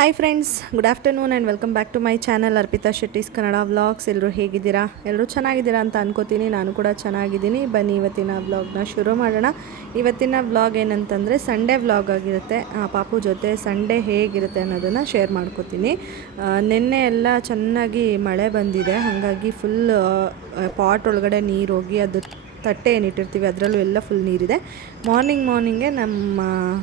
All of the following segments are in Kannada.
Hi friends, good afternoon and welcome back to my channel Arpita Shetty's Kannada vlogs. ಎಲ್ಲರೂ ಹೇಗಿದ್ದೀರಾ? ಎಲ್ಲರೂ ಚೆನ್ನಾಗಿದ್ದೀರಾ ಅಂತ ಅನ್ಕೋತೀನಿ. ನಾನು ಕೂಡ ಚೆನ್ನಾಗಿದ್ದೀನಿ. ಬನ್ನಿ ಇವತ್ತಿನ ವ್ಲಾಗ್ನ ಶುರು ಮಾಡೋಣ. ಇವತ್ತಿನ ವ್ಲಾಗ್ ಏನಂತಂದರೆ ಸಂಡೇ ವ್ಲಾಗ್ ಆಗಿರುತ್ತೆ. ಪಾಪು ಜೊತೆ ಸಂಡೇ ಹೇಗಿರುತ್ತೆ ಅನ್ನೋದನ್ನು ಶೇರ್ ಮಾಡ್ಕೋತೀನಿ. ನಿನ್ನೆ ಎಲ್ಲ ಚೆನ್ನಾಗಿ ಮಳೆ ಬಂದಿದೆ, ಹಾಗಾಗಿ ಫುಲ್ ಪಾಟ್ ಒಳಗಡೆ ನೀರು ಹೋಗಿ ಅದು ತಟ್ಟೆ ಏನಿಟ್ಟಿರ್ತೀವಿ ಅದರಲ್ಲೂ ಎಲ್ಲ ಫುಲ್ ನೀರಿದೆ. ಮಾರ್ನಿಂಗೇ ನಮ್ಮ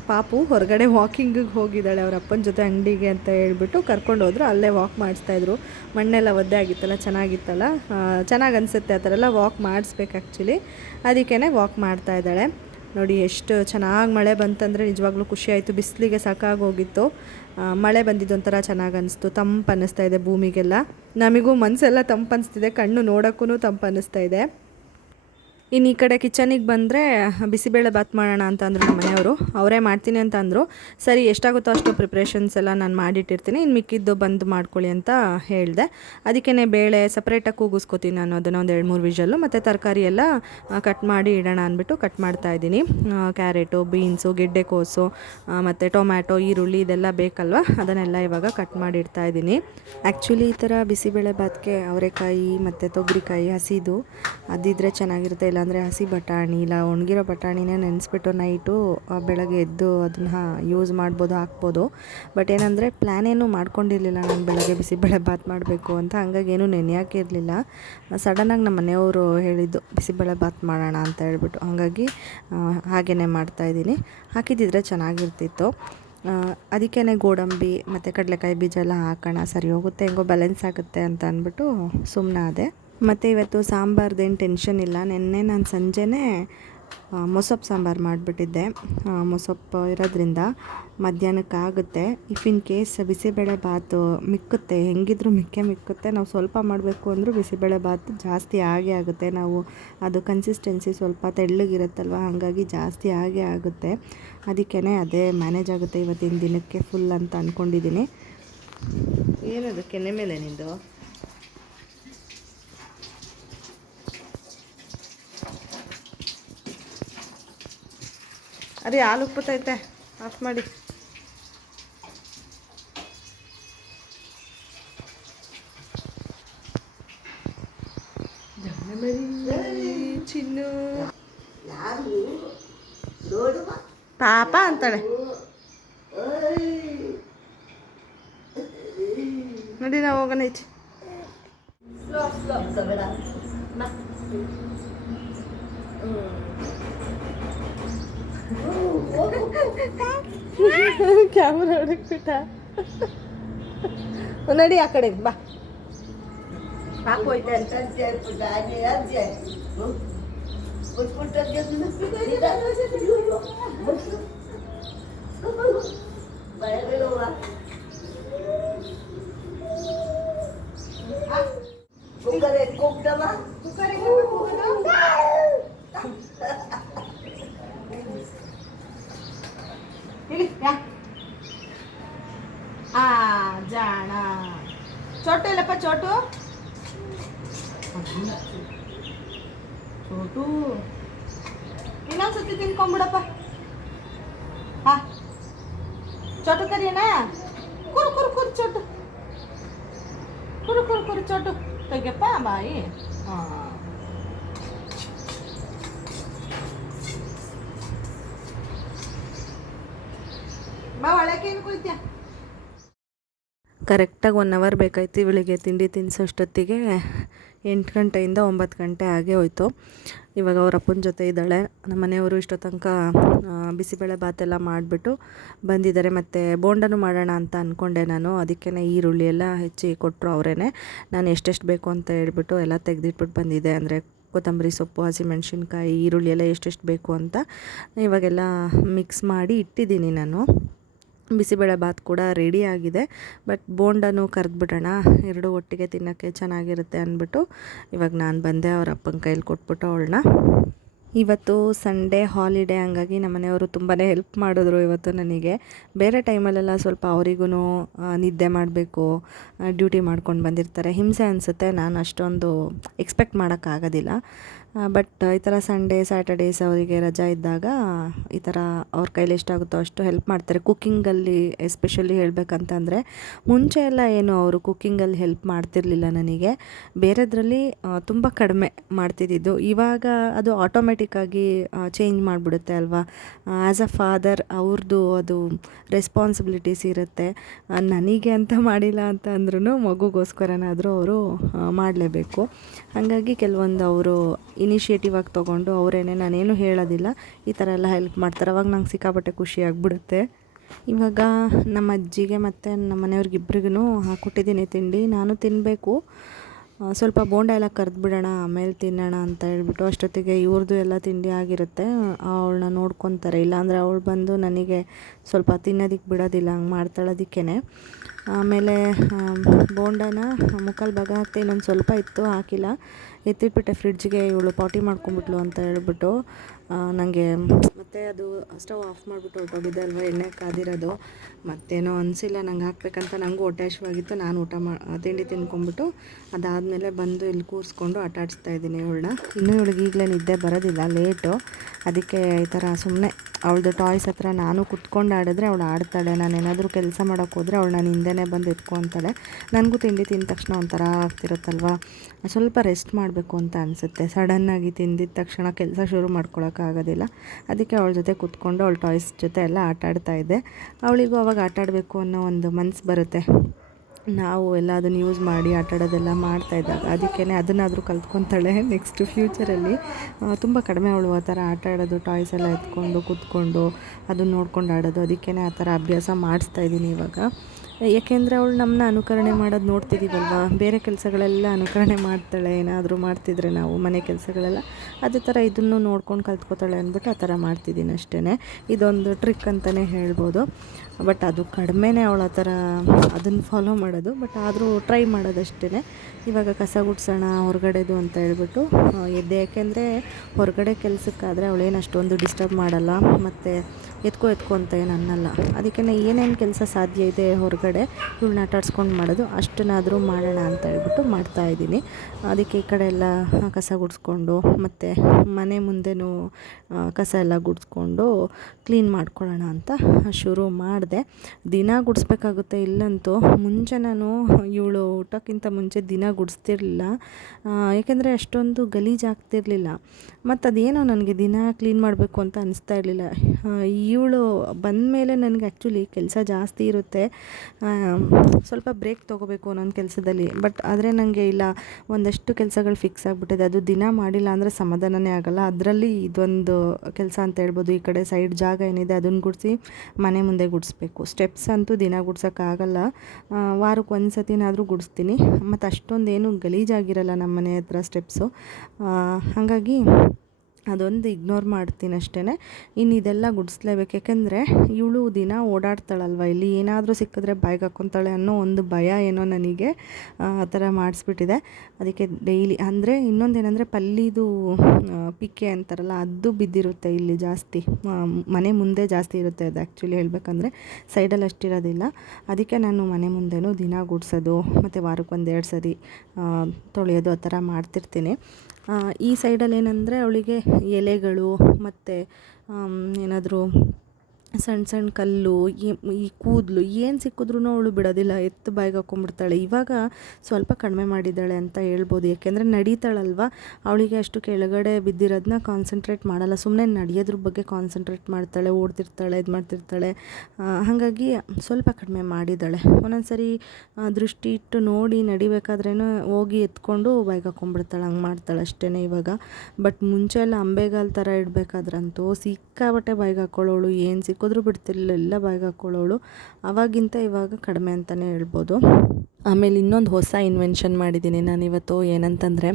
ಪಾಪು ಹೊರಗಡೆ ವಾಕಿಂಗಿಗೆ ಹೋಗಿದ್ದಾಳೆ ಅವ್ರ ಅಪ್ಪನ ಜೊತೆ ಅಂಗಡಿಗೆ ಅಂತ ಹೇಳ್ಬಿಟ್ಟು ಕರ್ಕೊಂಡು ಹೋದ್ರು. ಅಲ್ಲೇ ವಾಕ್ ಮಾಡಿಸ್ತಾಯಿದ್ರು. ಮಣ್ಣೆಲ್ಲ ಒದ್ದೆ ಆಗಿತ್ತಲ್ಲ, ಚೆನ್ನಾಗಿ ಅನಿಸುತ್ತೆ ಆ ಥರ ಎಲ್ಲ ವಾಕ್ ಮಾಡಿಸ್ಬೇಕು ಆ್ಯಕ್ಚುಲಿ. ಅದಕ್ಕೇ ವಾಕ್ ಮಾಡ್ತಾಯಿದ್ದಾಳೆ. ನೋಡಿ ಎಷ್ಟು ಚೆನ್ನಾಗಿ ಮಳೆ ಬಂತಂದರೆ ನಿಜವಾಗ್ಲೂ ಖುಷಿ ಆಯಿತು. ಬಿಸಿಲಿಗೆ ಸಾಕಾಗೋಗಿತ್ತು. ಮಳೆ ಬಂದಿದ್ದು ಒಂಥರ ಚೆನ್ನಾಗಿ ಅನಿಸ್ತು. ತಂಪು ಅನ್ನಿಸ್ತಾ ಇದೆ ಭೂಮಿಗೆಲ್ಲ. ನಮಗೂ ಮನಸ್ಸೆಲ್ಲ ತಂಪು ಅನಿಸ್ತಿದೆ, ಕಣ್ಣು ನೋಡೋಕ್ಕೂ ತಂಪು ಅನ್ನಿಸ್ತಾ ಇದೆ. ಇನ್ನು ಈ ಕಡೆ ಕಿಚನಿಗೆ ಬಂದರೆ ಬಿಸಿಬೇಳೆ ಬಾತ್ ಮಾಡೋಣ ಅಂತ ಅಂದರು ನಮ್ಮ ಮನೆಯವರು. ಅವರೇ ಮಾಡ್ತೀನಿ ಅಂತ ಅಂದರು. ಸರಿ, ಎಷ್ಟಾಗುತ್ತೋ ಅಷ್ಟು ಪ್ರಿಪ್ರೇಷನ್ಸ್ ಎಲ್ಲ ನಾನು ಮಾಡಿಟ್ಟಿರ್ತೀನಿ, ಇನ್ನು ಮಿಕ್ಕಿದ್ದು ಬಂದು ಮಾಡ್ಕೊಳ್ಳಿ ಅಂತ ಹೇಳಿದೆ. ಅದಕ್ಕೇ ಬೇಳೆ ಸಪ್ರೇಟಾಗಿ ಕೂಗಿಸ್ಕೊತೀನಿ ನಾನು, ಅದನ್ನು ಒಂದು 2-3 ವಿಷಲ್ಲು. ಮತ್ತು ತರಕಾರಿ ಎಲ್ಲ ಕಟ್ ಮಾಡಿ ಇಡೋಣ ಅಂದ್ಬಿಟ್ಟು ಕಟ್ ಮಾಡ್ತಾಯಿದ್ದೀನಿ. ಕ್ಯಾರೆಟು, ಬೀನ್ಸು, ಗೆಡ್ಡೆಕೋಸು ಮತ್ತು ಟೊಮ್ಯಾಟೊ, ಈರುಳ್ಳಿ ಇದೆಲ್ಲ ಬೇಕಲ್ವ, ಅದನ್ನೆಲ್ಲ ಇವಾಗ ಕಟ್ ಮಾಡಿ ಇಡ್ತಾಯಿದ್ದೀನಿ. ಆ್ಯಕ್ಚುಲಿ ಈ ಥರ ಬಿಸಿಬೇಳೆ ಬಾತ್ಗೆ ಅವರೆಕಾಯಿ ಮತ್ತು ತೊಗರಿಕಾಯಿ ಹಸಿದು ಅದಿದ್ರೆ ಚೆನ್ನಾಗಿರುತ್ತೆ. ಇಲ್ಲಾಂದರೆ ಹಸಿ ಬಟಾಣಿ ಇಲ್ಲ ಒಣಗಿರೋ ಬಟಾಣಿನೇ ನೆನೆಸ್ಬಿಟ್ಟು ನೈಟು ಬೆಳಗ್ಗೆ ಎದ್ದು ಅದನ್ನು ಯೂಸ್ ಮಾಡ್ಬೋದು, ಹಾಕ್ಬೋದು. ಬಟ್ ಏನಂದರೆ ಪ್ಲ್ಯಾನೇನು ಮಾಡ್ಕೊಂಡಿರಲಿಲ್ಲ ನಾನು ಬೆಳಗ್ಗೆ ಬಿಸಿಬೇಳೆ ಬಾತ್ ಮಾಡಬೇಕು ಅಂತ. ಹಂಗಾಗಿ ಏನೂ ನೆನೆಯೋಕೆ ಇರಲಿಲ್ಲ. ಸಡನ್ನಾಗಿ ನಮ್ಮ ಮನೆಯವರು ಹೇಳಿದ್ದು ಬಿಸಿಬೇಳೆ ಬಾತ್ ಮಾಡೋಣ ಅಂತ ಹೇಳ್ಬಿಟ್ಟು, ಹಾಗಾಗಿ ಹಾಗೇ ಮಾಡ್ತಾಯಿದ್ದೀನಿ. ಹಾಕಿದ್ದಿದ್ರೆ ಚೆನ್ನಾಗಿರ್ತಿತ್ತು. ಅದಕ್ಕೇ ಗೋಡಂಬಿ ಮತ್ತು ಕಡಲೆಕಾಯಿ ಬೀಜ ಎಲ್ಲ ಹಾಕೋಣ, ಸರಿ ಹೋಗುತ್ತೆ, ಹೆಂಗೋ ಬ್ಯಾಲೆನ್ಸ್ ಆಗುತ್ತೆ ಅಂತ ಅಂದ್ಬಿಟ್ಟು ಸುಮ್ಮನಾದೆ. ಮತ್ತು ಇವತ್ತು ಸಾಂಬಾರ್ದೇನು ಟೆನ್ಷನ್ ಇಲ್ಲ. ನೆನ್ನೆ ನಾನು ಸಂಜೆನೇ ಮೊಸಪ್ಪು ಸಾಂಬಾರು ಮಾಡಿಬಿಟ್ಟಿದ್ದೆ. ಮೊಸಪ್ಪು ಇರೋದ್ರಿಂದ ಮಧ್ಯಾಹ್ನಕ್ಕಾಗುತ್ತೆ. ಇಫ್ ಇನ್ ಕೇಸ್ ಬಿಸಿಬೇಳೆ ಬಾತು ಮಿಕ್ಕುತ್ತೆ, ಹೆಂಗಿದ್ರೂ ಮಿಕ್ಕುತ್ತೆ. ನಾವು ಸ್ವಲ್ಪ ಮಾಡಬೇಕು ಅಂದರೂ ಬಿಸಿಬೇಳೆ ಬಾತು ಜಾಸ್ತಿ ಆಗೇ ಆಗುತ್ತೆ. ನಾವು ಅದು ಕನ್ಸಿಸ್ಟೆನ್ಸಿ ಸ್ವಲ್ಪ ತೆಳ್ಳಗಿರುತ್ತಲ್ವ, ಹಾಗಾಗಿ ಜಾಸ್ತಿ ಆಗೇ ಆಗುತ್ತೆ. ಅದಕ್ಕೇ ಅದೇ ಮ್ಯಾನೇಜ್ ಆಗುತ್ತೆ ಇವತ್ತಿನ ದಿನಕ್ಕೆ ಫುಲ್ ಅಂತ ಅಂದ್ಕೊಂಡಿದ್ದೀನಿ. ಏನದು ಕೆನೆ ಮೇಲೆ ನಿಂದು? ಅದೇ ಹಾಲು ಉಪ್ಪುತ್ತೈತೆ, ಆಫ್ ಮಾಡಿ. ಚಿನ್ನು ಪಾಪ ಅಂತಾಳೆ ನೋಡಿ. ನಾವು ಹೋಗೋಣ ಈಚೆ. ಕ್ಯಾಮ್ರಾ ಹೊಡಕ್ಬಿಟ್ಟ. ನಡಿ ಆ ಕಡೆ ಬಾ. ಪಾಪು ಐತೆ ಜಾಣ. ಚೋಟು ಇಲ್ಲಪ್ಪ, ಚೋಟು ಇನ್ನೊಂದ್ಸತಿ ತಿನ್ಕೊಂಬಿಡಪ್ಪ. ಹಾ, ಚೋಟು ಕರಿಯಣ. ಕುರು ಕುರು ಕುರು ಚೋಟು, ಕುರು ಕುರು ಕುರು ಚೋಟು ತೆಗೆಯಪ್ಪ ಬಾಯಿ. ಹಾಂ, ಬಾ ಒಳಕ್ಕೆ. ಏನು ಕುಯ್ತ್ಯಾ? ಕರೆಕ್ಟಾಗಿ 1 ಅವರ್ ಬೇಕಾಯ್ತು ಇವಳಿಗೆ ತಿಂಡಿ ತಿನ್ನಿಸೋಷ್ಟೊತ್ತಿಗೆ. 8 ಗಂಟೆಯಿಂದ 9 ಗಂಟೆ ಆಗೇ ಹೋಯ್ತು. ಇವಾಗ ಅವ್ರ ಅಪ್ಪನ ಜೊತೆ ಇದ್ದಾಳೆ. ನಮ್ಮ ಮನೆಯವರು ಇಷ್ಟೋ ತನಕ ಬಿಸಿಬೇಳೆ ಬಾತೆಲ್ಲ ಮಾಡಿಬಿಟ್ಟು ಬಂದಿದ್ದಾರೆ. ಮತ್ತು ಬೋಂಡನೂ ಮಾಡೋಣ ಅಂತ ಅಂದ್ಕೊಂಡೆ ನಾನು. ಅದಕ್ಕೇ ಈರುಳ್ಳಿ ಎಲ್ಲ ಹೆಚ್ಚಿ ಕೊಟ್ಟರು ಅವರೇ. ನಾನು ಎಷ್ಟೆಷ್ಟು ಬೇಕು ಅಂತ ಹೇಳ್ಬಿಟ್ಟು ಎಲ್ಲ ತೆಗೆದಿಟ್ಬಿಟ್ಟು ಬಂದಿದ್ದೆ. ಅಂದರೆ ಕೊತ್ತಂಬರಿ ಸೊಪ್ಪು, ಹಸಿಮೆಣ್ಸಿನ್ಕಾಯಿ, ಈರುಳ್ಳಿ ಎಲ್ಲ ಎಷ್ಟೆಷ್ಟು ಬೇಕು ಅಂತ ಇವಾಗೆಲ್ಲ ಮಿಕ್ಸ್ ಮಾಡಿ ಇಟ್ಟಿದ್ದೀನಿ ನಾನು. ಬಿಸಿಬೇಳೆ ಬಾತ್ ಕೂಡ ರೆಡಿ ಆಗಿದೆ. ಬಟ್ ಬೋಂಡನೂ ಕರೆದ್ಬಿಡೋಣ, ಎರಡೂ ಒಟ್ಟಿಗೆ ತಿನ್ನೋಕ್ಕೆ ಚೆನ್ನಾಗಿರುತ್ತೆ ಅಂದ್ಬಿಟ್ಟು ಇವಾಗ ನಾನು ಬಂದೆ. ಅವ್ರ ಅಪ್ಪನ ಕೈಲಿ ಕೊಟ್ಬಿಟ್ಟು ಅವಳನ್ನ. ಇವತ್ತು ಸಂಡೇ ಹಾಲಿಡೇ, ಹಂಗಾಗಿ ನಮ್ಮ ಮನೆಯವರು ತುಂಬಾ ಹೆಲ್ಪ್ ಮಾಡಿದ್ರು ಇವತ್ತು ನನಗೆ. ಬೇರೆ ಟೈಮಲ್ಲೆಲ್ಲ ಸ್ವಲ್ಪ ಅವರಿಗೂ ನಿದ್ದೆ ಮಾಡಬೇಕು, ಡ್ಯೂಟಿ ಮಾಡ್ಕೊಂಡು ಬಂದಿರ್ತಾರೆ, ಹಿಂಸೆ ಅನಿಸುತ್ತೆ. ನಾನು ಅಷ್ಟೊಂದು ಎಕ್ಸ್ಪೆಕ್ಟ್ ಮಾಡೋಕ್ಕಾಗೋದಿಲ್ಲ. ಬಟ್ ಈ ಥರ ಸಂಡೇ ಸ್ಯಾಟರ್ಡೇಸ್ ಅವರಿಗೆ ರಜಾ ಇದ್ದಾಗ ಈ ಥರ ಅವ್ರ ಕೈಲಿ ಎಷ್ಟಾಗುತ್ತೋ ಅಷ್ಟು ಹೆಲ್ಪ್ ಮಾಡ್ತಾರೆ. ಕುಕ್ಕಿಂಗಲ್ಲಿ ಎಸ್ಪೆಷಲಿ ಹೇಳಬೇಕಂತಂದರೆ ಮುಂಚೆ ಎಲ್ಲ ಏನು ಅವರು ಕುಕ್ಕಿಂಗಲ್ಲಿ ಹೆಲ್ಪ್ ಮಾಡ್ತಿರ್ಲಿಲ್ಲ ನನಗೆ, ಬೇರೆದ್ರಲ್ಲಿ ತುಂಬ ಕಡಿಮೆ ಮಾಡ್ತಿದ್ದಿದ್ದು. ಇವಾಗ ಅದು ಆಟೋಮೆಟಿಕ್ಕಾಗಿ ಚೇಂಜ್ ಮಾಡಿಬಿಡುತ್ತೆ ಅಲ್ವಾ. ಆ್ಯಸ್ ಅ ಫಾದರ್ ಅವ್ರದ್ದು ಅದು ರೆಸ್ಪಾನ್ಸಿಬಿಲಿಟೀಸ್ ಇರುತ್ತೆ. ನನಗೆ ಅಂತ ಮಾಡಿಲ್ಲ ಅಂತ ಅಂದ್ರೂ ಮಗುಗೋಸ್ಕರನಾದರೂ ಅವರು ಮಾಡಲೇಬೇಕು. ಹಾಗಾಗಿ ಕೆಲವೊಂದು ಅವರು ಇನಿಷಿಯೇಟಿವ್ ಆಗಿ ತೊಗೊಂಡು ಅವರೇನೆ, ನಾನೇನು ಹೇಳೋದಿಲ್ಲ, ಈ ಥರ ಎಲ್ಲ ಹೆಲ್ಪ್ ಮಾಡ್ತಾರೆ. ಅವಾಗ ನಂಗೆ ಸಿಕ್ಕಾಪಟ್ಟೆ ಖುಷಿ ಆಗಿಬಿಡುತ್ತೆ. ಇವಾಗ ನಮ್ಮ ಅಜ್ಜಿಗೆ ಮತ್ತು ನಮ್ಮ ಮನೆಯವ್ರಿಗಿಬ್ರಿಗೂ ಹಾಕ್ಕೊಟ್ಟಿದ್ದೀನಿ ತಿಂಡಿ. ನಾನು ತಿನ್ನಬೇಕು. ಸ್ವಲ್ಪ ಬೋಂಡ ಎಲ್ಲ ಕರೆದ್ಬಿಡೋಣ, ಆಮೇಲೆ ತಿನ್ನೋಣ ಅಂತ ಹೇಳ್ಬಿಟ್ಟು ಅಷ್ಟೊತ್ತಿಗೆ ಇವ್ರದ್ದು ಎಲ್ಲ ತಿಂಡಿ ಆಗಿರುತ್ತೆ. ಅವಳನ್ನ ನೋಡ್ಕೊತಾರೆ, ಇಲ್ಲಾಂದರೆ ಅವಳು ಬಂದು ನನಗೆ ಸ್ವಲ್ಪ ತಿನ್ನೋದಕ್ಕೆ ಬಿಡೋದಿಲ್ಲ, ಹಂಗೆ ಮಾಡ್ತಾಳೋದಕ್ಕೇ. ಆಮೇಲೆ ಬೋಂಡನ ಮುಕ್ಕಾಲು ಭಾಗ ಹಾಕ್ತೆ, ಇನ್ನೊಂದು ಸ್ವಲ್ಪ ಇತ್ತು ಹಾಕಿಲ್ಲ, ಎತ್ತಿಟ್ಬಿಟ್ಟೆ ಫ್ರಿಡ್ಜ್ಗೆ. ಇವಳು ಪಾಟಿ ಮಾಡ್ಕೊಂಬಿಟ್ಲು ಅಂತ ಹೇಳ್ಬಿಟ್ಟು ನನಗೆ ಮತ್ತೆ ಅದು ಸ್ಟವ್ ಆಫ್ ಮಾಡಿಬಿಟ್ಟು ಹೊರಟೋಗಿದ್ದೆ ಅಲ್ವ, ಎಣ್ಣೆ ಕಾದಿರೋದು. ಮತ್ತೇನೋ ಅನಿಸಿಲ್ಲ ನಂಗೆ ಹಾಕ್ಬೇಕಂತ. ನನಗೂ ಹೊಟ್ಟೆ ಹಸಿವಾಗಿತ್ತು. ನಾನು ತಿಂಡಿ ತಿನ್ಕೊಂಬಿಟ್ಟು ಅದಾದಮೇಲೆ ಬಂದು ಇಲ್ಲಿ ಕೂರಿಸ್ಕೊಂಡು ಆಟ ಆಡಿಸ್ತಾ ಇದ್ದೀನಿ ಇವಳನ್ನ. ಇನ್ನೂ ಇವಳಿಗೆ ಈಗಲೇ ನಿದ್ದೆ ಬರೋದಿಲ್ಲ, ಲೇಟು. ಅದಕ್ಕೆ ಈ ಥರ ಸುಮ್ಮನೆ ಅವಳದು ಟಾಯ್ಸ್ ಹತ್ರ ನಾನು ಕುತ್ಕೊಂಡು ಆಡಿದ್ರೆ ಅವಳು ಆಡ್ತಾಳೆ. ನಾನೇನಾದರೂ ಕೆಲಸ ಮಾಡೋಕ್ಕೆ ಹೋದರೆ ಅವಳು ನಾನು ಹಿಂದೆನೇ ಬಂದು ಎತ್ಕೊತಾಳೆ. ನನಗೂ ತಿಂಡಿ ತಿಂದ ತಕ್ಷಣ ಒಂಥರ ಆಗ್ತಿರುತ್ತಲ್ವ, ಸ್ವಲ್ಪ ರೆಸ್ಟ್ ಮಾಡಬೇಕು ಅಂತ ಅನಿಸುತ್ತೆ. ಸಡನ್ನಾಗಿ ತಿಂದಿದ್ದ ತಕ್ಷಣ ಕೆಲಸ ಶುರು ಮಾಡ್ಕೊಳಕ್ಕಾಗೋದಿಲ್ಲ. ಅದಕ್ಕೆ ಅವಳ ಜೊತೆ ಕುತ್ಕೊಂಡು ಅವಳ ಟಾಯ್ಸ್ ಜೊತೆ ಎಲ್ಲ ಆಟ ಆಡ್ತಾಯಿದ್ದೆ. ಅವಳಿಗೂ ಅವಾಗ ಆಟ ಆಡಬೇಕು ಅನ್ನೋ ಒಂದು ಮನಸ್ಸು ಬರುತ್ತೆ. ನಾವು ಎಲ್ಲ ಅದನ್ನು ಯೂಸ್ ಮಾಡಿ ಆಟಾಡೋದೆಲ್ಲ ಮಾಡ್ತಾಯಿದ್ದಾಗ ಅದಕ್ಕೇ ಅದನ್ನಾದರೂ ಕಲ್ತ್ಕೊತಾಳೆ ನೆಕ್ಸ್ಟ್ ಫ್ಯೂಚರಲ್ಲಿ. ತುಂಬ ಕಡಿಮೆ ಅವಳು ಆ ಥರ ಆಟ ಆಡೋದು, ಟಾಯ್ಸ್ ಎಲ್ಲ ಎತ್ಕೊಂಡು ಕೂತ್ಕೊಂಡು ಅದನ್ನು ನೋಡ್ಕೊಂಡು ಆಡೋದು. ಅದಕ್ಕೇ ಆ ಥರ ಅಭ್ಯಾಸ ಮಾಡಿಸ್ತಾಯಿದ್ದೀನಿ ಇವಾಗ. ಏಕೆಂದರೆ ಅವಳು ನಮ್ಮನ್ನ ಅನುಕರಣೆ ಮಾಡೋದು ನೋಡ್ತಿದ್ದೀವಲ್ವ, ಬೇರೆ ಕೆಲಸಗಳೆಲ್ಲ ಅನುಕರಣೆ ಮಾಡ್ತಾಳೆ. ಏನಾದರೂ ಮಾಡ್ತಿದ್ರೆ ನಾವು ಮನೆ ಕೆಲಸಗಳೆಲ್ಲ ಅದೇ ಥರ ಇದನ್ನು ನೋಡ್ಕೊಂಡು ಕಲ್ತ್ಕೊತಾಳೆ ಅಂದ್ಬಿಟ್ಟು ಆ ಥರ ಮಾಡ್ತಿದ್ದೀನಿ ಅಷ್ಟೇ. ಇದೊಂದು ಟ್ರಿಕ್ ಅಂತಲೇ ಹೇಳ್ಬೋದು. ಬಟ್ ಅದು ಕಡಿಮೆನೇ ಅವಳು ಆ ಥರ ಅದನ್ನು ಫಾಲೋ ಮಾಡೋದು. ಬಟ್ ಆದರೂ ಟ್ರೈ ಮಾಡೋದಷ್ಟೇ. ಇವಾಗ ಕಸ ಗುಡಿಸೋಣ ಹೊರಗಡೆದು ಅಂತ ಹೇಳ್ಬಿಟ್ಟು ಎದ್ದೆ. ಯಾಕೆಂದರೆ ಹೊರಗಡೆ ಕೆಲಸಕ್ಕಾದರೆ ಅವಳೇನು ಅಷ್ಟೊಂದು ಡಿಸ್ಟರ್ಬ್ ಮಾಡಲ್ಲ, ಮತ್ತು ಎತ್ಕೊ ಅಂತ ಏನು ಅನ್ನಲ್ಲ. ಅದಕ್ಕೆ ಏನೇನು ಕೆಲಸ ಸಾಧ್ಯ ಇದೆ ಹೊರಗಡೆ ಇವಳನ್ನ ಆಟಾಡ್ಸ್ಕೊಂಡು ಮಾಡೋದು ಅಷ್ಟನ್ನಾದರೂ ಮಾಡೋಣ ಅಂತ ಹೇಳ್ಬಿಟ್ಟು ಮಾಡ್ತಾಯಿದ್ದೀನಿ. ಅದಕ್ಕೆ ಈ ಕಡೆ ಎಲ್ಲ ಕಸ ಗುಡಿಸ್ಕೊಂಡು ಮತ್ತು ಮನೆ ಮುಂದೆನೂ ಕಸ ಎಲ್ಲ ಗುಡಿಸ್ಕೊಂಡು ಕ್ಲೀನ್ ಮಾಡ್ಕೊಳ್ಳೋಣ ಅಂತ ಶುರು ಮಾಡಿದೆ. ದಿನ ಗುಡಿಸ್ಬೇಕಾಗುತ್ತೆ ಇಲ್ಲಂತೂ. ಮುಂಚೆ ನಾನು ಇವಳು ಊಟಕ್ಕಿಂತ ಮುಂಚೆ ದಿನ ಗುಡಿಸ್ತಿರ್ಲಿಲ್ಲ, ಏಕೆಂದರೆ ಅಷ್ಟೊಂದು ಗಲೀಜಾಗ್ತಿರ್ಲಿಲ್ಲ. ಮತ್ತು ಅದೇನೋ ನನಗೆ ದಿನ ಕ್ಲೀನ್ ಮಾಡಬೇಕು ಅಂತ ಅನಿಸ್ತಾ ಇರಲಿಲ್ಲ. ಇವಳು ಬಂದಮೇಲೆ ನನಗೆ ಆ್ಯಕ್ಚುಲಿ ಕೆಲಸ ಜಾಸ್ತಿ ಇರುತ್ತೆ, ಸ್ವಲ್ಪ ಬ್ರೇಕ್ ತೊಗೋಬೇಕು ಒಂದೊಂದು ಕೆಲಸದಲ್ಲಿ. ಬಟ್ ಆದರೆ ನನಗೆ ಇಲ್ಲ, ಒಂದಷ್ಟು ಕೆಲಸಗಳು ಫಿಕ್ಸ್ ಆಗಿಬಿಟ್ಟಿದೆ. ಅದು ದಿನ ಮಾಡಿಲ್ಲ ಅಂದರೆ ಸಮಾಧಾನನೇ ಆಗೋಲ್ಲ. ಅದರಲ್ಲಿ ಇದೊಂದು ಕೆಲಸ ಅಂತ ಹೇಳ್ಬೋದು. ಈ ಕಡೆ ಸೈಡ್ ಜಾಗ ಏನಿದೆ ಅದನ್ನು ಗುಡಿಸಿ ಮನೆ ಮುಂದೆ ಗುಡಿಸ್ಬೇಕು. ಸ್ಟೆಪ್ಸ್ ಅಂತೂ ದಿನ ಗುಡ್ಸೋಕ್ಕಾಗಲ್ಲ, ವಾರಕ್ಕೆ ಒಂದು ಸತಿನಾದರೂ ಗುಡಿಸ್ತೀನಿ. ಮತ್ತು ಅಷ್ಟೊಂದೇನು ಗಲೀಜಾಗಿರಲ್ಲ ನಮ್ಮ ಮನೆ ಹತ್ರ ಸ್ಟೆಪ್ಸು. ಹಾಗಾಗಿ ಅದೊಂದು ಇಗ್ನೋರ್ ಮಾಡ್ತೀನಿ ಅಷ್ಟೇ. ಇನ್ನು ಇದೆಲ್ಲ ಗುಡಿಸ್ಲೇಬೇಕು. ಯಾಕೆಂದರೆ ಇವಳು ದಿನ ಓಡಾಡ್ತಾಳಲ್ವ, ಇಲ್ಲಿ ಏನಾದರೂ ಸಿಕ್ಕಿದ್ರೆ ಬಾಯಿಗೆ ಹಾಕ್ಕೊತಾಳೆ ಅನ್ನೋ ಒಂದು ಭಯ ಏನೋ ನನಗೆ ಆ ಥರ ಮಾಡಿಸ್ಬಿಟ್ಟಿದೆ. ಅದಕ್ಕೆ ಡೈಲಿ ಅಂದರೆ ಇನ್ನೊಂದೇನೆಂದರೆ ಪಲ್ಲಿದು ಪಿಕ್ಕೆ ಅಂತಾರಲ್ಲ, ಅದು ಬಿದ್ದಿರುತ್ತೆ ಇಲ್ಲಿ ಜಾಸ್ತಿ. ಮನೆ ಮುಂದೆ ಜಾಸ್ತಿ ಇರುತ್ತೆ ಅದು. ಆ್ಯಕ್ಚುಲಿ ಹೇಳಬೇಕಂದ್ರೆ ಸೈಡಲ್ಲಿ ಅಷ್ಟಿರೋದಿಲ್ಲ. ಅದಕ್ಕೆ ನಾನು ಮನೆ ಮುಂದೆನೂ ದಿನ ಗುಡಿಸೋದು ಮತ್ತು ವಾರಕ್ಕೆ 1-2 ಸರಿ ತೊಳೆಯೋದು ಆ ಥರ ಮಾಡ್ತಿರ್ತೀನಿ. ಈ ಸೈಡಲ್ಲಿ ಏನಂದರೆ ಅವಳಿಗೆ ಎಲೆಗಳು ಮತ್ತು ಏನಾದರೂ ಸಣ್ಣ ಸಣ್ಣ ಕಲ್ಲು, ಈ ಕೂದಲು ಏನು ಸಿಕ್ಕಿದ್ರೂ ಅವಳು ಬಿಡೋದಿಲ್ಲ, ಎತ್ತು ಬಾಯಿಗೆ ಹಾಕ್ಕೊಂಡ್ಬಿಡ್ತಾಳೆ. ಇವಾಗ ಸ್ವಲ್ಪ ಕಡಿಮೆ ಮಾಡಿದ್ದಾಳೆ ಅಂತ ಹೇಳ್ಬೋದು. ಯಾಕೆಂದರೆ ನಡೀತಾಳಲ್ವ, ಅವಳಿಗೆ ಅಷ್ಟು ಕೆಳಗಡೆ ಬಿದ್ದಿರೋದನ್ನ ಕಾನ್ಸಂಟ್ರೇಟ್ ಮಾಡಲ್ಲ, ಸುಮ್ಮನೆ ನಡೆಯೋದ್ರ ಬಗ್ಗೆ ಕಾನ್ಸಂಟ್ರೇಟ್ ಮಾಡ್ತಾಳೆ, ಓಡ್ತಿರ್ತಾಳೆ, ಇದು ಮಾಡ್ತಿರ್ತಾಳೆ. ಹಾಗಾಗಿ ಸ್ವಲ್ಪ ಕಡಿಮೆ ಮಾಡಿದ್ದಾಳೆ. ಒಂದೊಂದು ಸರಿ ದೃಷ್ಟಿ ಇಟ್ಟು ನೋಡಿ ನಡಿಬೇಕಾದ್ರೇನು ಹೋಗಿ ಎತ್ಕೊಂಡು ಬಾಯಿಗೆ ಹಾಕ್ಕೊಂಡ್ಬಿಡ್ತಾಳೆ, ಹಂಗೆ ಮಾಡ್ತಾಳೆ ಅಷ್ಟೇ ಇವಾಗ. ಬಟ್ ಮುಂಚೆ ಎಲ್ಲ ಅಂಬೆಗಾಲು ಥರ ಇಡಬೇಕಾದ್ರಂತೂ ಸಿಕ್ಕಾಬಟ್ಟೆ ಬಾಯಿಗೆ ಹಾಕ್ಕೊಳ್ಳೋಳು, ಏನು ಸಿಕ್ಕಿದ್ರೂ ಬಿಡ್ತಿರ್ಲಿಲ್ಲ, ಎಲ್ಲ ಬಾಯಿಗೆ ಹಾಕ್ಕೊಳ್ಳೋಳು. ಅವಾಗಿಂತ ಇವಾಗ ಕಡಿಮೆ ಅಂತಲೇ ಹೇಳ್ಬೋದು. ಆಮೇಲೆ ಇನ್ನೊಂದು ಹೊಸ ಇನ್ವೆನ್ಷನ್ ಮಾಡಿದ್ದೀನಿ ನಾನಿವತ್ತು. ಏನಂತಂದರೆ,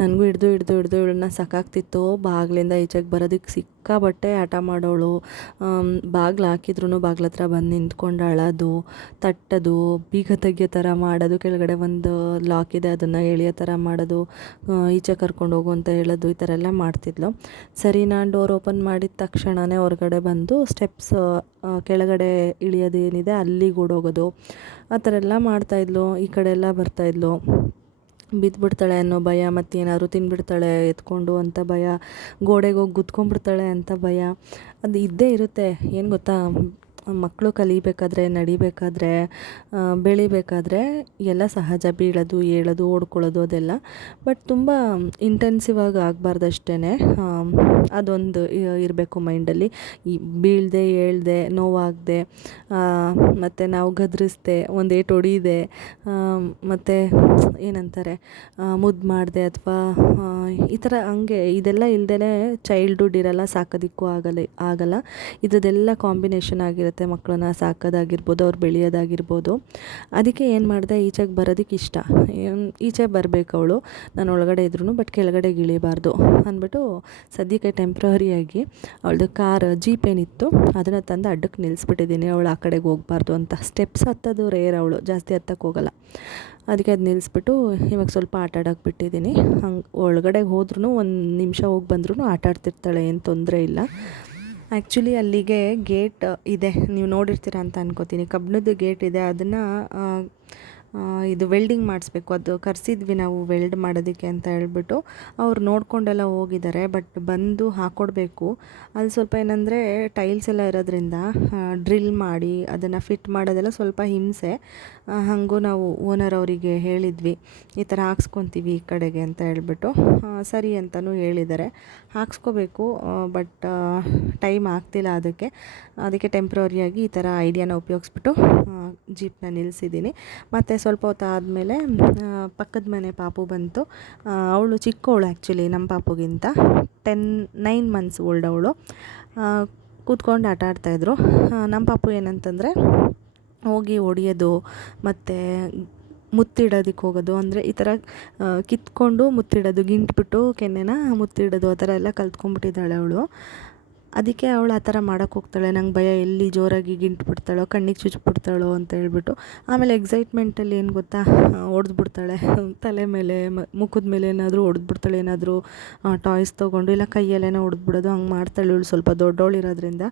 ನನಗೂ ಹಿಡ್ದು ಇವಳನ್ನ ಸಾಕಾಗ್ತಿತ್ತು. ಬಾಗಿಲಿಂದ ಈಚೆಗೆ ಬರೋದಕ್ಕೆ ಸಿಕ್ಕಾಬಟ್ಟೆ ಆಟ ಮಾಡೋಳು. ಬಾಗಿಲು ಹಾಕಿದ್ರೂ ಬಾಗ್ಲ ಹತ್ರ ಬಂದು ನಿಂತ್ಕೊಂಡು ಅಳೋದು, ತಟ್ಟೋದು, ಬೀಗ ತೆಗಿಯೋ ಥರ ಮಾಡೋದು, ಕೆಳಗಡೆ ಒಂದು ಲಾಕ್ ಇದೆ ಅದನ್ನು ಎಳೆಯೋ ಥರ ಮಾಡೋದು, ಈಚೆ ಕರ್ಕೊಂಡು ಹೋಗು ಅಂತ ಹೇಳೋದು, ಈ ಥರ ಎಲ್ಲ ಮಾಡ್ತಿದ್ಲು. ಸರಿ, ನಾನು ಡೋರ್ ಓಪನ್ ಮಾಡಿದ ತಕ್ಷಣವೇ ಹೊರಗಡೆ ಬಂದು ಸ್ಟೆಪ್ಸ್ ಕೆಳಗಡೆ ಇಳಿಯೋದೇನಿದೆ ಅಲ್ಲಿಗೆ ಓಡೋಗೋದು, ಆ ಥರ ಎಲ್ಲ ಮಾಡ್ತಾಯಿದ್ಲು. ಈ ಕಡೆ ಎಲ್ಲ ಬರ್ತಾಯಿದ್ಲು. ಬಿದ್ದುಬಿಡ್ತಾಳೆ ಅನ್ನೋ ಭಯ, ಮತ್ತೇನಾದ್ರು ತಿಂದುಬಿಡ್ತಾಳೆ ಎತ್ಕೊಂಡು ಅಂತ ಭಯ, ಗೋಡೆಗೆ ಹೋಗಿ ಗುದ್ಕೊಂಡ್ಬಿಡ್ತಾಳೆ ಅಂತ ಭಯ, ಅದು ಇದ್ದೇ ಇರುತ್ತೆ. ಏನು ಗೊತ್ತಾ, ಮಕ್ಕಳು ಕಲಿಬೇಕಾದ್ರೆ, ನಡಿಬೇಕಾದ್ರೆ, ಬೆಳಿಬೇಕಾದ್ರೆ ಎಲ್ಲ ಸಹಜ, ಬೀಳೋದು ಏಳೋದು ಓಡ್ಕೊಳ್ಳೋದು ಅದೆಲ್ಲ. ಬಟ್ ತುಂಬ ಇಂಟೆನ್ಸಿವ್ ಆಗಿ ಆಗಬಾರ್ದು ಅಷ್ಟೇ. ಅದೊಂದು ಇರಬೇಕು ಮೈಂಡಲ್ಲಿ. ಈ ಬೀಳದೆ ಏಳದೆ ನೋವಾಗದೆ, ಮತ್ತು ನಾವು ಗದರಿಸ್ದೆ, ಒಂದು ಏಟು ಹೊಡಿದೆ, ಮತ್ತು ಏನಂತಾರೆ ಮುದ್ದು ಮಾಡಿದೆ ಅಥವಾ ಈ ಥರ ಹಂಗೆ ಇದೆಲ್ಲ ಇಲ್ಲದೇ ಚೈಲ್ಡ್ಹುಡ್ ಇರಲ್ಲ, ಸಾಕೋದಕ್ಕೂ ಆಗಲ್ಲ. ಇದೆಲ್ಲ ಕಾಂಬಿನೇಷನ್ ಆಗಿರುತ್ತೆ ಮಕ್ಕಳನ್ನ ಸಾಕೋದಾಗಿರ್ಬೋದು, ಅವ್ರು ಬೆಳೆಯೋದಾಗಿರ್ಬೋದು. ಅದಕ್ಕೆ ಏನು ಮಾಡಿದೆ, ಈಚೆಗೆ ಬರೋದಕ್ಕೆ ಇಷ್ಟ, ಈಚೆ ಬರಬೇಕು ಅವಳು, ನಾನು ಒಳಗಡೆ ಇದ್ರೂ ಬಟ್ ಕೆಳಗಡೆಗೆ ಇಳಿಬಾರ್ದು ಅಂದ್ಬಿಟ್ಟು ಸದ್ಯಕ್ಕೆ ಟೆಂಪ್ರವರಿಯಾಗಿ ಅವಳದು ಜೀಪ್ ಏನಿತ್ತು ಅದನ್ನು ತಂದು ಅಡ್ಡಕ್ಕೆ ನಿಲ್ಲಿಸ್ಬಿಟ್ಟಿದ್ದೀನಿ. ಅವಳು ಆ ಕಡೆಗೆ ಹೋಗಬಾರ್ದು ಅಂತ. ಸ್ಟೆಪ್ಸ್ ಹತ್ತೋದು ರೇರ್, ಅವಳು ಜಾಸ್ತಿ ಹತ್ತಕ್ಕೆ ಹೋಗಲ್ಲ. ಅದಕ್ಕೆ ಅದು ನಿಲ್ಲಿಸ್ಬಿಟ್ಟು ಇವಾಗ ಸ್ವಲ್ಪ ಆಟ ಆಡೋಕೆ ಬಿಟ್ಟಿದ್ದೀನಿ. ಹಂಗೆ ಒಳಗಡೆಗೆ ಹೋದ್ರೂ ಒಂದು ನಿಮಿಷ ಹೋಗಿ ಬಂದ್ರೂ ಆಟ ಆಡ್ತಿರ್ತಾಳೆ, ಏನು ತೊಂದರೆ ಇಲ್ಲ. ಆ್ಯಕ್ಚುಲಿ ಅಲ್ಲಿಗೆ ಗೇಟ್ ಇದೆ, ನೀವು ನೋಡಿರ್ತೀರ ಅಂತ ಅನ್ಕೋತೀನಿ. ಕಬ್ಬಿಣದ ಗೇಟ್ ಇದೆ, ಅದನ್ನು ಇದು ವೆಲ್ಡಿಂಗ್ ಮಾಡಿಸ್ಬೇಕು. ಅದು ಕರೆಸಿದ್ವಿ ನಾವು ವೆಲ್ಡ್ ಮಾಡೋದಕ್ಕೆ ಅಂತ ಹೇಳ್ಬಿಟ್ಟು. ಅವ್ರು ನೋಡ್ಕೊಂಡೆಲ್ಲ ಹೋಗಿದ್ದಾರೆ, ಬಟ್ ಬಂದು ಹಾಕ್ಕೊಡ್ಬೇಕು. ಅದು ಸ್ವಲ್ಪ ಏನಂದರೆ ಟೈಲ್ಸ್ ಎಲ್ಲ ಇರೋದ್ರಿಂದ ಡ್ರಿಲ್ ಮಾಡಿ ಅದನ್ನು ಫಿಟ್ ಮಾಡೋದೆಲ್ಲ ಸ್ವಲ್ಪ ಹಿಂಸೆ. ಹಾಗೂ ನಾವು ಓನರ್ ಅವರಿಗೆ ಹೇಳಿದ್ವಿ, ಈ ಥರ ಹಾಕ್ಸ್ಕೊತೀವಿ ಈ ಕಡೆಗೆ ಅಂತ ಹೇಳ್ಬಿಟ್ಟು. ಸರಿ ಅಂತಲೂ ಹೇಳಿದ್ದಾರೆ. ಹಾಕ್ಸ್ಕೋಬೇಕು, ಬಟ್ ಟೈಮ್ ಆಗ್ತಿಲ್ಲ ಅದಕ್ಕೆ ಟೆಂಪ್ರವರಿಯಾಗಿ ಈ ಥರ ಐಡಿಯಾನ ಉಪಯೋಗಿಸ್ಬಿಟ್ಟು ಜೀಪ್ನ ನಿಲ್ಲಿಸಿದ್ದೀನಿ. ಮತ್ತು ಸ್ವಲ್ಪ ಹೊತ್ತು ಆದಮೇಲೆ ಪಕ್ಕದ ಮನೆ ಪಾಪು ಬಂತು. ಅವಳು ಚಿಕ್ಕವಳು ಆ್ಯಕ್ಚುಲಿ ನಮ್ಮ ಪಾಪುಗಿಂತ 9 ಮಂತ್ಸ್ ಓಲ್ಡ್ ಅವಳು. ಕೂತ್ಕೊಂಡು ಆಟ ಆಡ್ತಾಯಿದ್ರು. ನಮ್ಮ ಪಾಪು ಏನಂತಂದರೆ ಹೋಗಿ ಹೊಡಿಯೋದು ಮತ್ತು ಮುತ್ತಿಡೋದಕ್ಕೆ ಹೋಗೋದು, ಅಂದರೆ ಈ ಥರ ಕಿತ್ಕೊಂಡು ಮುತ್ತಿಡೋದು, ಗಿಂಟ್ಬಿಟ್ಟು ಕೆನ್ನೆನ ಮುತ್ತಿಡೋದು, ಆ ಥರ ಎಲ್ಲ ಕಲ್ತ್ಕೊಂಡ್ಬಿಟ್ಟಿದ್ದಾಳೆ ಅವಳು. ಅದಕ್ಕೆ ಅವಳು ಆ ಥರ ಮಾಡೋಕ್ಕೆ ಹೋಗ್ತಾಳೆ. ನಂಗೆ ಭಯ, ಎಲ್ಲಿ ಜೋರಾಗಿ ಗಿಂಟ್ಬಿಡ್ತಾಳೋ, ಕಣ್ಣಿಗೆ ಚುಚ್ಚಿಬಿಡ್ತಾಳೋ ಅಂತ ಹೇಳ್ಬಿಟ್ಟು. ಆಮೇಲೆ ಎಕ್ಸೈಟ್ಮೆಂಟಲ್ಲಿ ಏನು ಗೊತ್ತಾ, ಹೊಡೆದ್ಬಿಡ್ತಾಳೆ ತಲೆ ಮೇಲೆ, ಮುಖದ ಮೇಲೆ ಏನಾದರೂ ಹೊಡೆದ್ಬಿಡ್ತಾಳೆ, ಏನಾದರೂ ಟಾಯ್ಸ್ ತೊಗೊಂಡು, ಇಲ್ಲ ಕೈಯಲ್ಲೇನೋ ಹೊಡೆದ್ಬಿಡೋದು, ಹಂಗೆ ಮಾಡ್ತಾಳೆ. ಇವಳು ಸ್ವಲ್ಪ ದೊಡ್ಡವಳಿರೋದ್ರಿಂದ.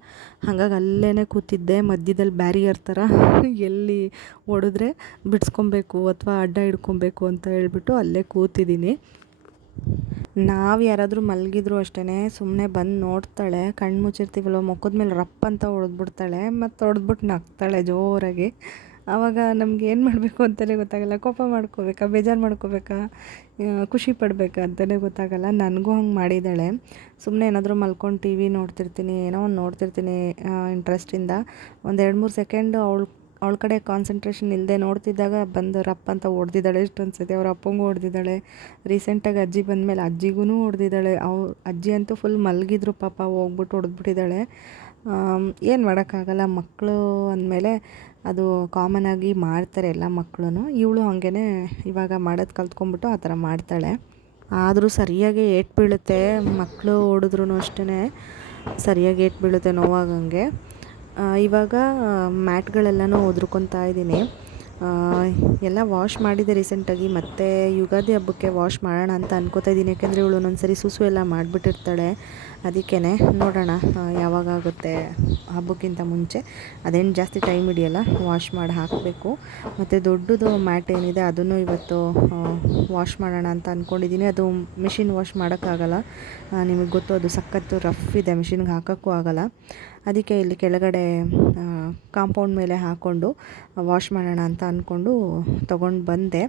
ಹಾಗಾಗಿ ಅಲ್ಲೇ ಕೂತಿದ್ದೆ, ಮಧ್ಯದಲ್ಲಿ ಬ್ಯಾರಿಯರ್ ಥರ, ಎಲ್ಲಿ ಹೊಡೆದ್ರೆ ಬಿಡಿಸ್ಕೊಬೇಕು ಅಥವಾ ಅಡ್ಡ ಹಿಡ್ಕೊಬೇಕು ಅಂತ ಹೇಳ್ಬಿಟ್ಟು ಅಲ್ಲೇ ಕೂತಿದ್ದೀನಿ. ನಾವು ಯಾರಾದರೂ ಮಲಗಿದ್ರು ಅಷ್ಟೇ, ಸುಮ್ಮನೆ ಬಂದು ನೋಡ್ತಾಳೆ. ಕಣ್ಣು ಮುಚ್ಚಿರ್ತೀವಲ್ಲ, ಮುಖದ ಮೇಲೆ ರಪ್ಪ ಅಂತ ಹೊಡೆದ್ಬಿಡ್ತಾಳೆ, ಮತ್ತು ಹೊಡೆದ್ಬಿಟ್ಟು ನಗ್ತಾಳೆ ಜೋರಾಗಿ. ಆವಾಗ ನಮ್ಗೆ ಏನು ಮಾಡಬೇಕು ಅಂತಲೇ ಗೊತ್ತಾಗಲ್ಲ. ಕೋಪ ಮಾಡ್ಕೋಬೇಕಾ, ಬೇಜಾರು ಮಾಡ್ಕೋಬೇಕಾ, ಖುಷಿ ಪಡಬೇಕಾ ಅಂತಲೇ ಗೊತ್ತಾಗಲ್ಲ. ನನಗೂ ಹಂಗೆ ಮಾಡಿದ್ದಾಳೆ. ಸುಮ್ಮನೆ ಏನಾದರೂ ಮಲ್ಕೊಂಡು ಟಿ ವಿ ನೋಡ್ತಿರ್ತೀನಿ, ಏನೋ ಒಂದು ನೋಡ್ತಿರ್ತೀನಿ ಇಂಟ್ರೆಸ್ಟಿಂದ. ಒಂದು 2-3 ಸೆಕೆಂಡು ಅವಳ ಕಡೆ ಕಾನ್ಸಂಟ್ರೇಷನ್ ಇಲ್ಲದೆ ನೋಡ್ತಿದ್ದಾಗ ಬಂದು ರಪ್ಪ ಅಂತ ಹೊಡೆದಿದ್ದಾಳೆ. ಇಷ್ಟೊಂದು ಸತಿ ಅವ್ರ ಅಪ್ಪಂಗೂ ಹೊಡೆದಿದ್ದಾಳೆ. ರೀಸೆಂಟಾಗಿ ಅಜ್ಜಿ ಬಂದಮೇಲೆ ಅಜ್ಜಿಗೂ ಹೊಡೆದಿದ್ದಾಳೆ. ಅಜ್ಜಿ ಅಂತೂ ಫುಲ್ ಮಲಗಿದ್ರು ಪಾಪ, ಹೋಗ್ಬಿಟ್ಟು ಹೊಡೆದ್ಬಿಟ್ಟಿದ್ದಾಳೆ. ಏನು ಮಾಡೋಕ್ಕಾಗಲ್ಲ, ಮಕ್ಕಳು ಅಂದಮೇಲೆ ಅದು ಕಾಮನಾಗಿ ಮಾಡ್ತಾರೆ ಎಲ್ಲ ಮಕ್ಕಳು. ಇವಳು ಹಾಗೇ ಇವಾಗ ಮಾಡೋದು ಕಲ್ತ್ಕೊಂಡ್ಬಿಟ್ಟು ಆ ಥರ ಮಾಡ್ತಾಳೆ. ಆದರೂ ಸರಿಯಾಗಿ ಏಟು ಬೀಳುತ್ತೆ, ಮಕ್ಕಳು ಹೊಡೆದ್ರೂ ಅಷ್ಟೇ ಸರಿಯಾಗಿ ಏಟು ಬೀಳುತ್ತೆ, ನೋವಾಗಂಗೆ. ಇವಾಗ ಮ್ಯಾಟ್ಗಳೆಲ್ಲನೂ ಒದ್ರುಕೊತಾ ಇದ್ದೀನಿ. ಎಲ್ಲ ವಾಶ್ ಮಾಡಿದೆ ರೀಸೆಂಟಾಗಿ, ಮತ್ತು ಯುಗಾದಿ ಹಬ್ಬಕ್ಕೆ ವಾಶ್ ಮಾಡೋಣ ಅಂತ ಅನ್ಕೋತಾ ಇದ್ದೀನಿ. ಯಾಕೆಂದರೆ ಇವಳು ಒಂದೊಂದ್ಸರಿ ಸುಸು ಎಲ್ಲ ಮಾಡಿಬಿಟ್ಟಿರ್ತಾಳೆ. ಅದಕ್ಕೇ ನೋಡೋಣ ಯಾವಾಗುತ್ತೆ, ಹಬ್ಬಕ್ಕಿಂತ ಮುಂಚೆ. ಅದೇನು ಜಾಸ್ತಿ ಟೈಮ್ ಹಿಡಿಯಲ್ಲ, ವಾಶ್ ಮಾಡಿ ಹಾಕಬೇಕು. ಮತ್ತು ದೊಡ್ಡದು ಮ್ಯಾಟ್ ಏನಿದೆ ಅದನ್ನು ಇವತ್ತು ವಾಶ್ ಮಾಡೋಣ ಅಂತ ಅಂದ್ಕೊಂಡಿದ್ದೀನಿ. ಅದು ಮಿಷಿನ್ ವಾಶ್ ಮಾಡೋಕ್ಕಾಗಲ್ಲ, ನಿಮಗೆ ಗೊತ್ತು, ಅದು ಸಖತ್ತು ರಫ್ ಇದೆ, ಮಿಷಿನ್ಗೆ ಹಾಕೋಕ್ಕೂ ಆಗೋಲ್ಲ. ಅದಕ್ಕೆ ಇಲ್ಲಿ ಕೆಳಗಡೆ ಕಾಂಪೌಂಡ್ ಮೇಲೆ ಹಾಕ್ಕೊಂಡು ವಾಶ್ ಮಾಡೋಣ ಅಂತ ಅಂದ್ಕೊಂಡು ತೊಗೊಂಡು ಬಂದೆ.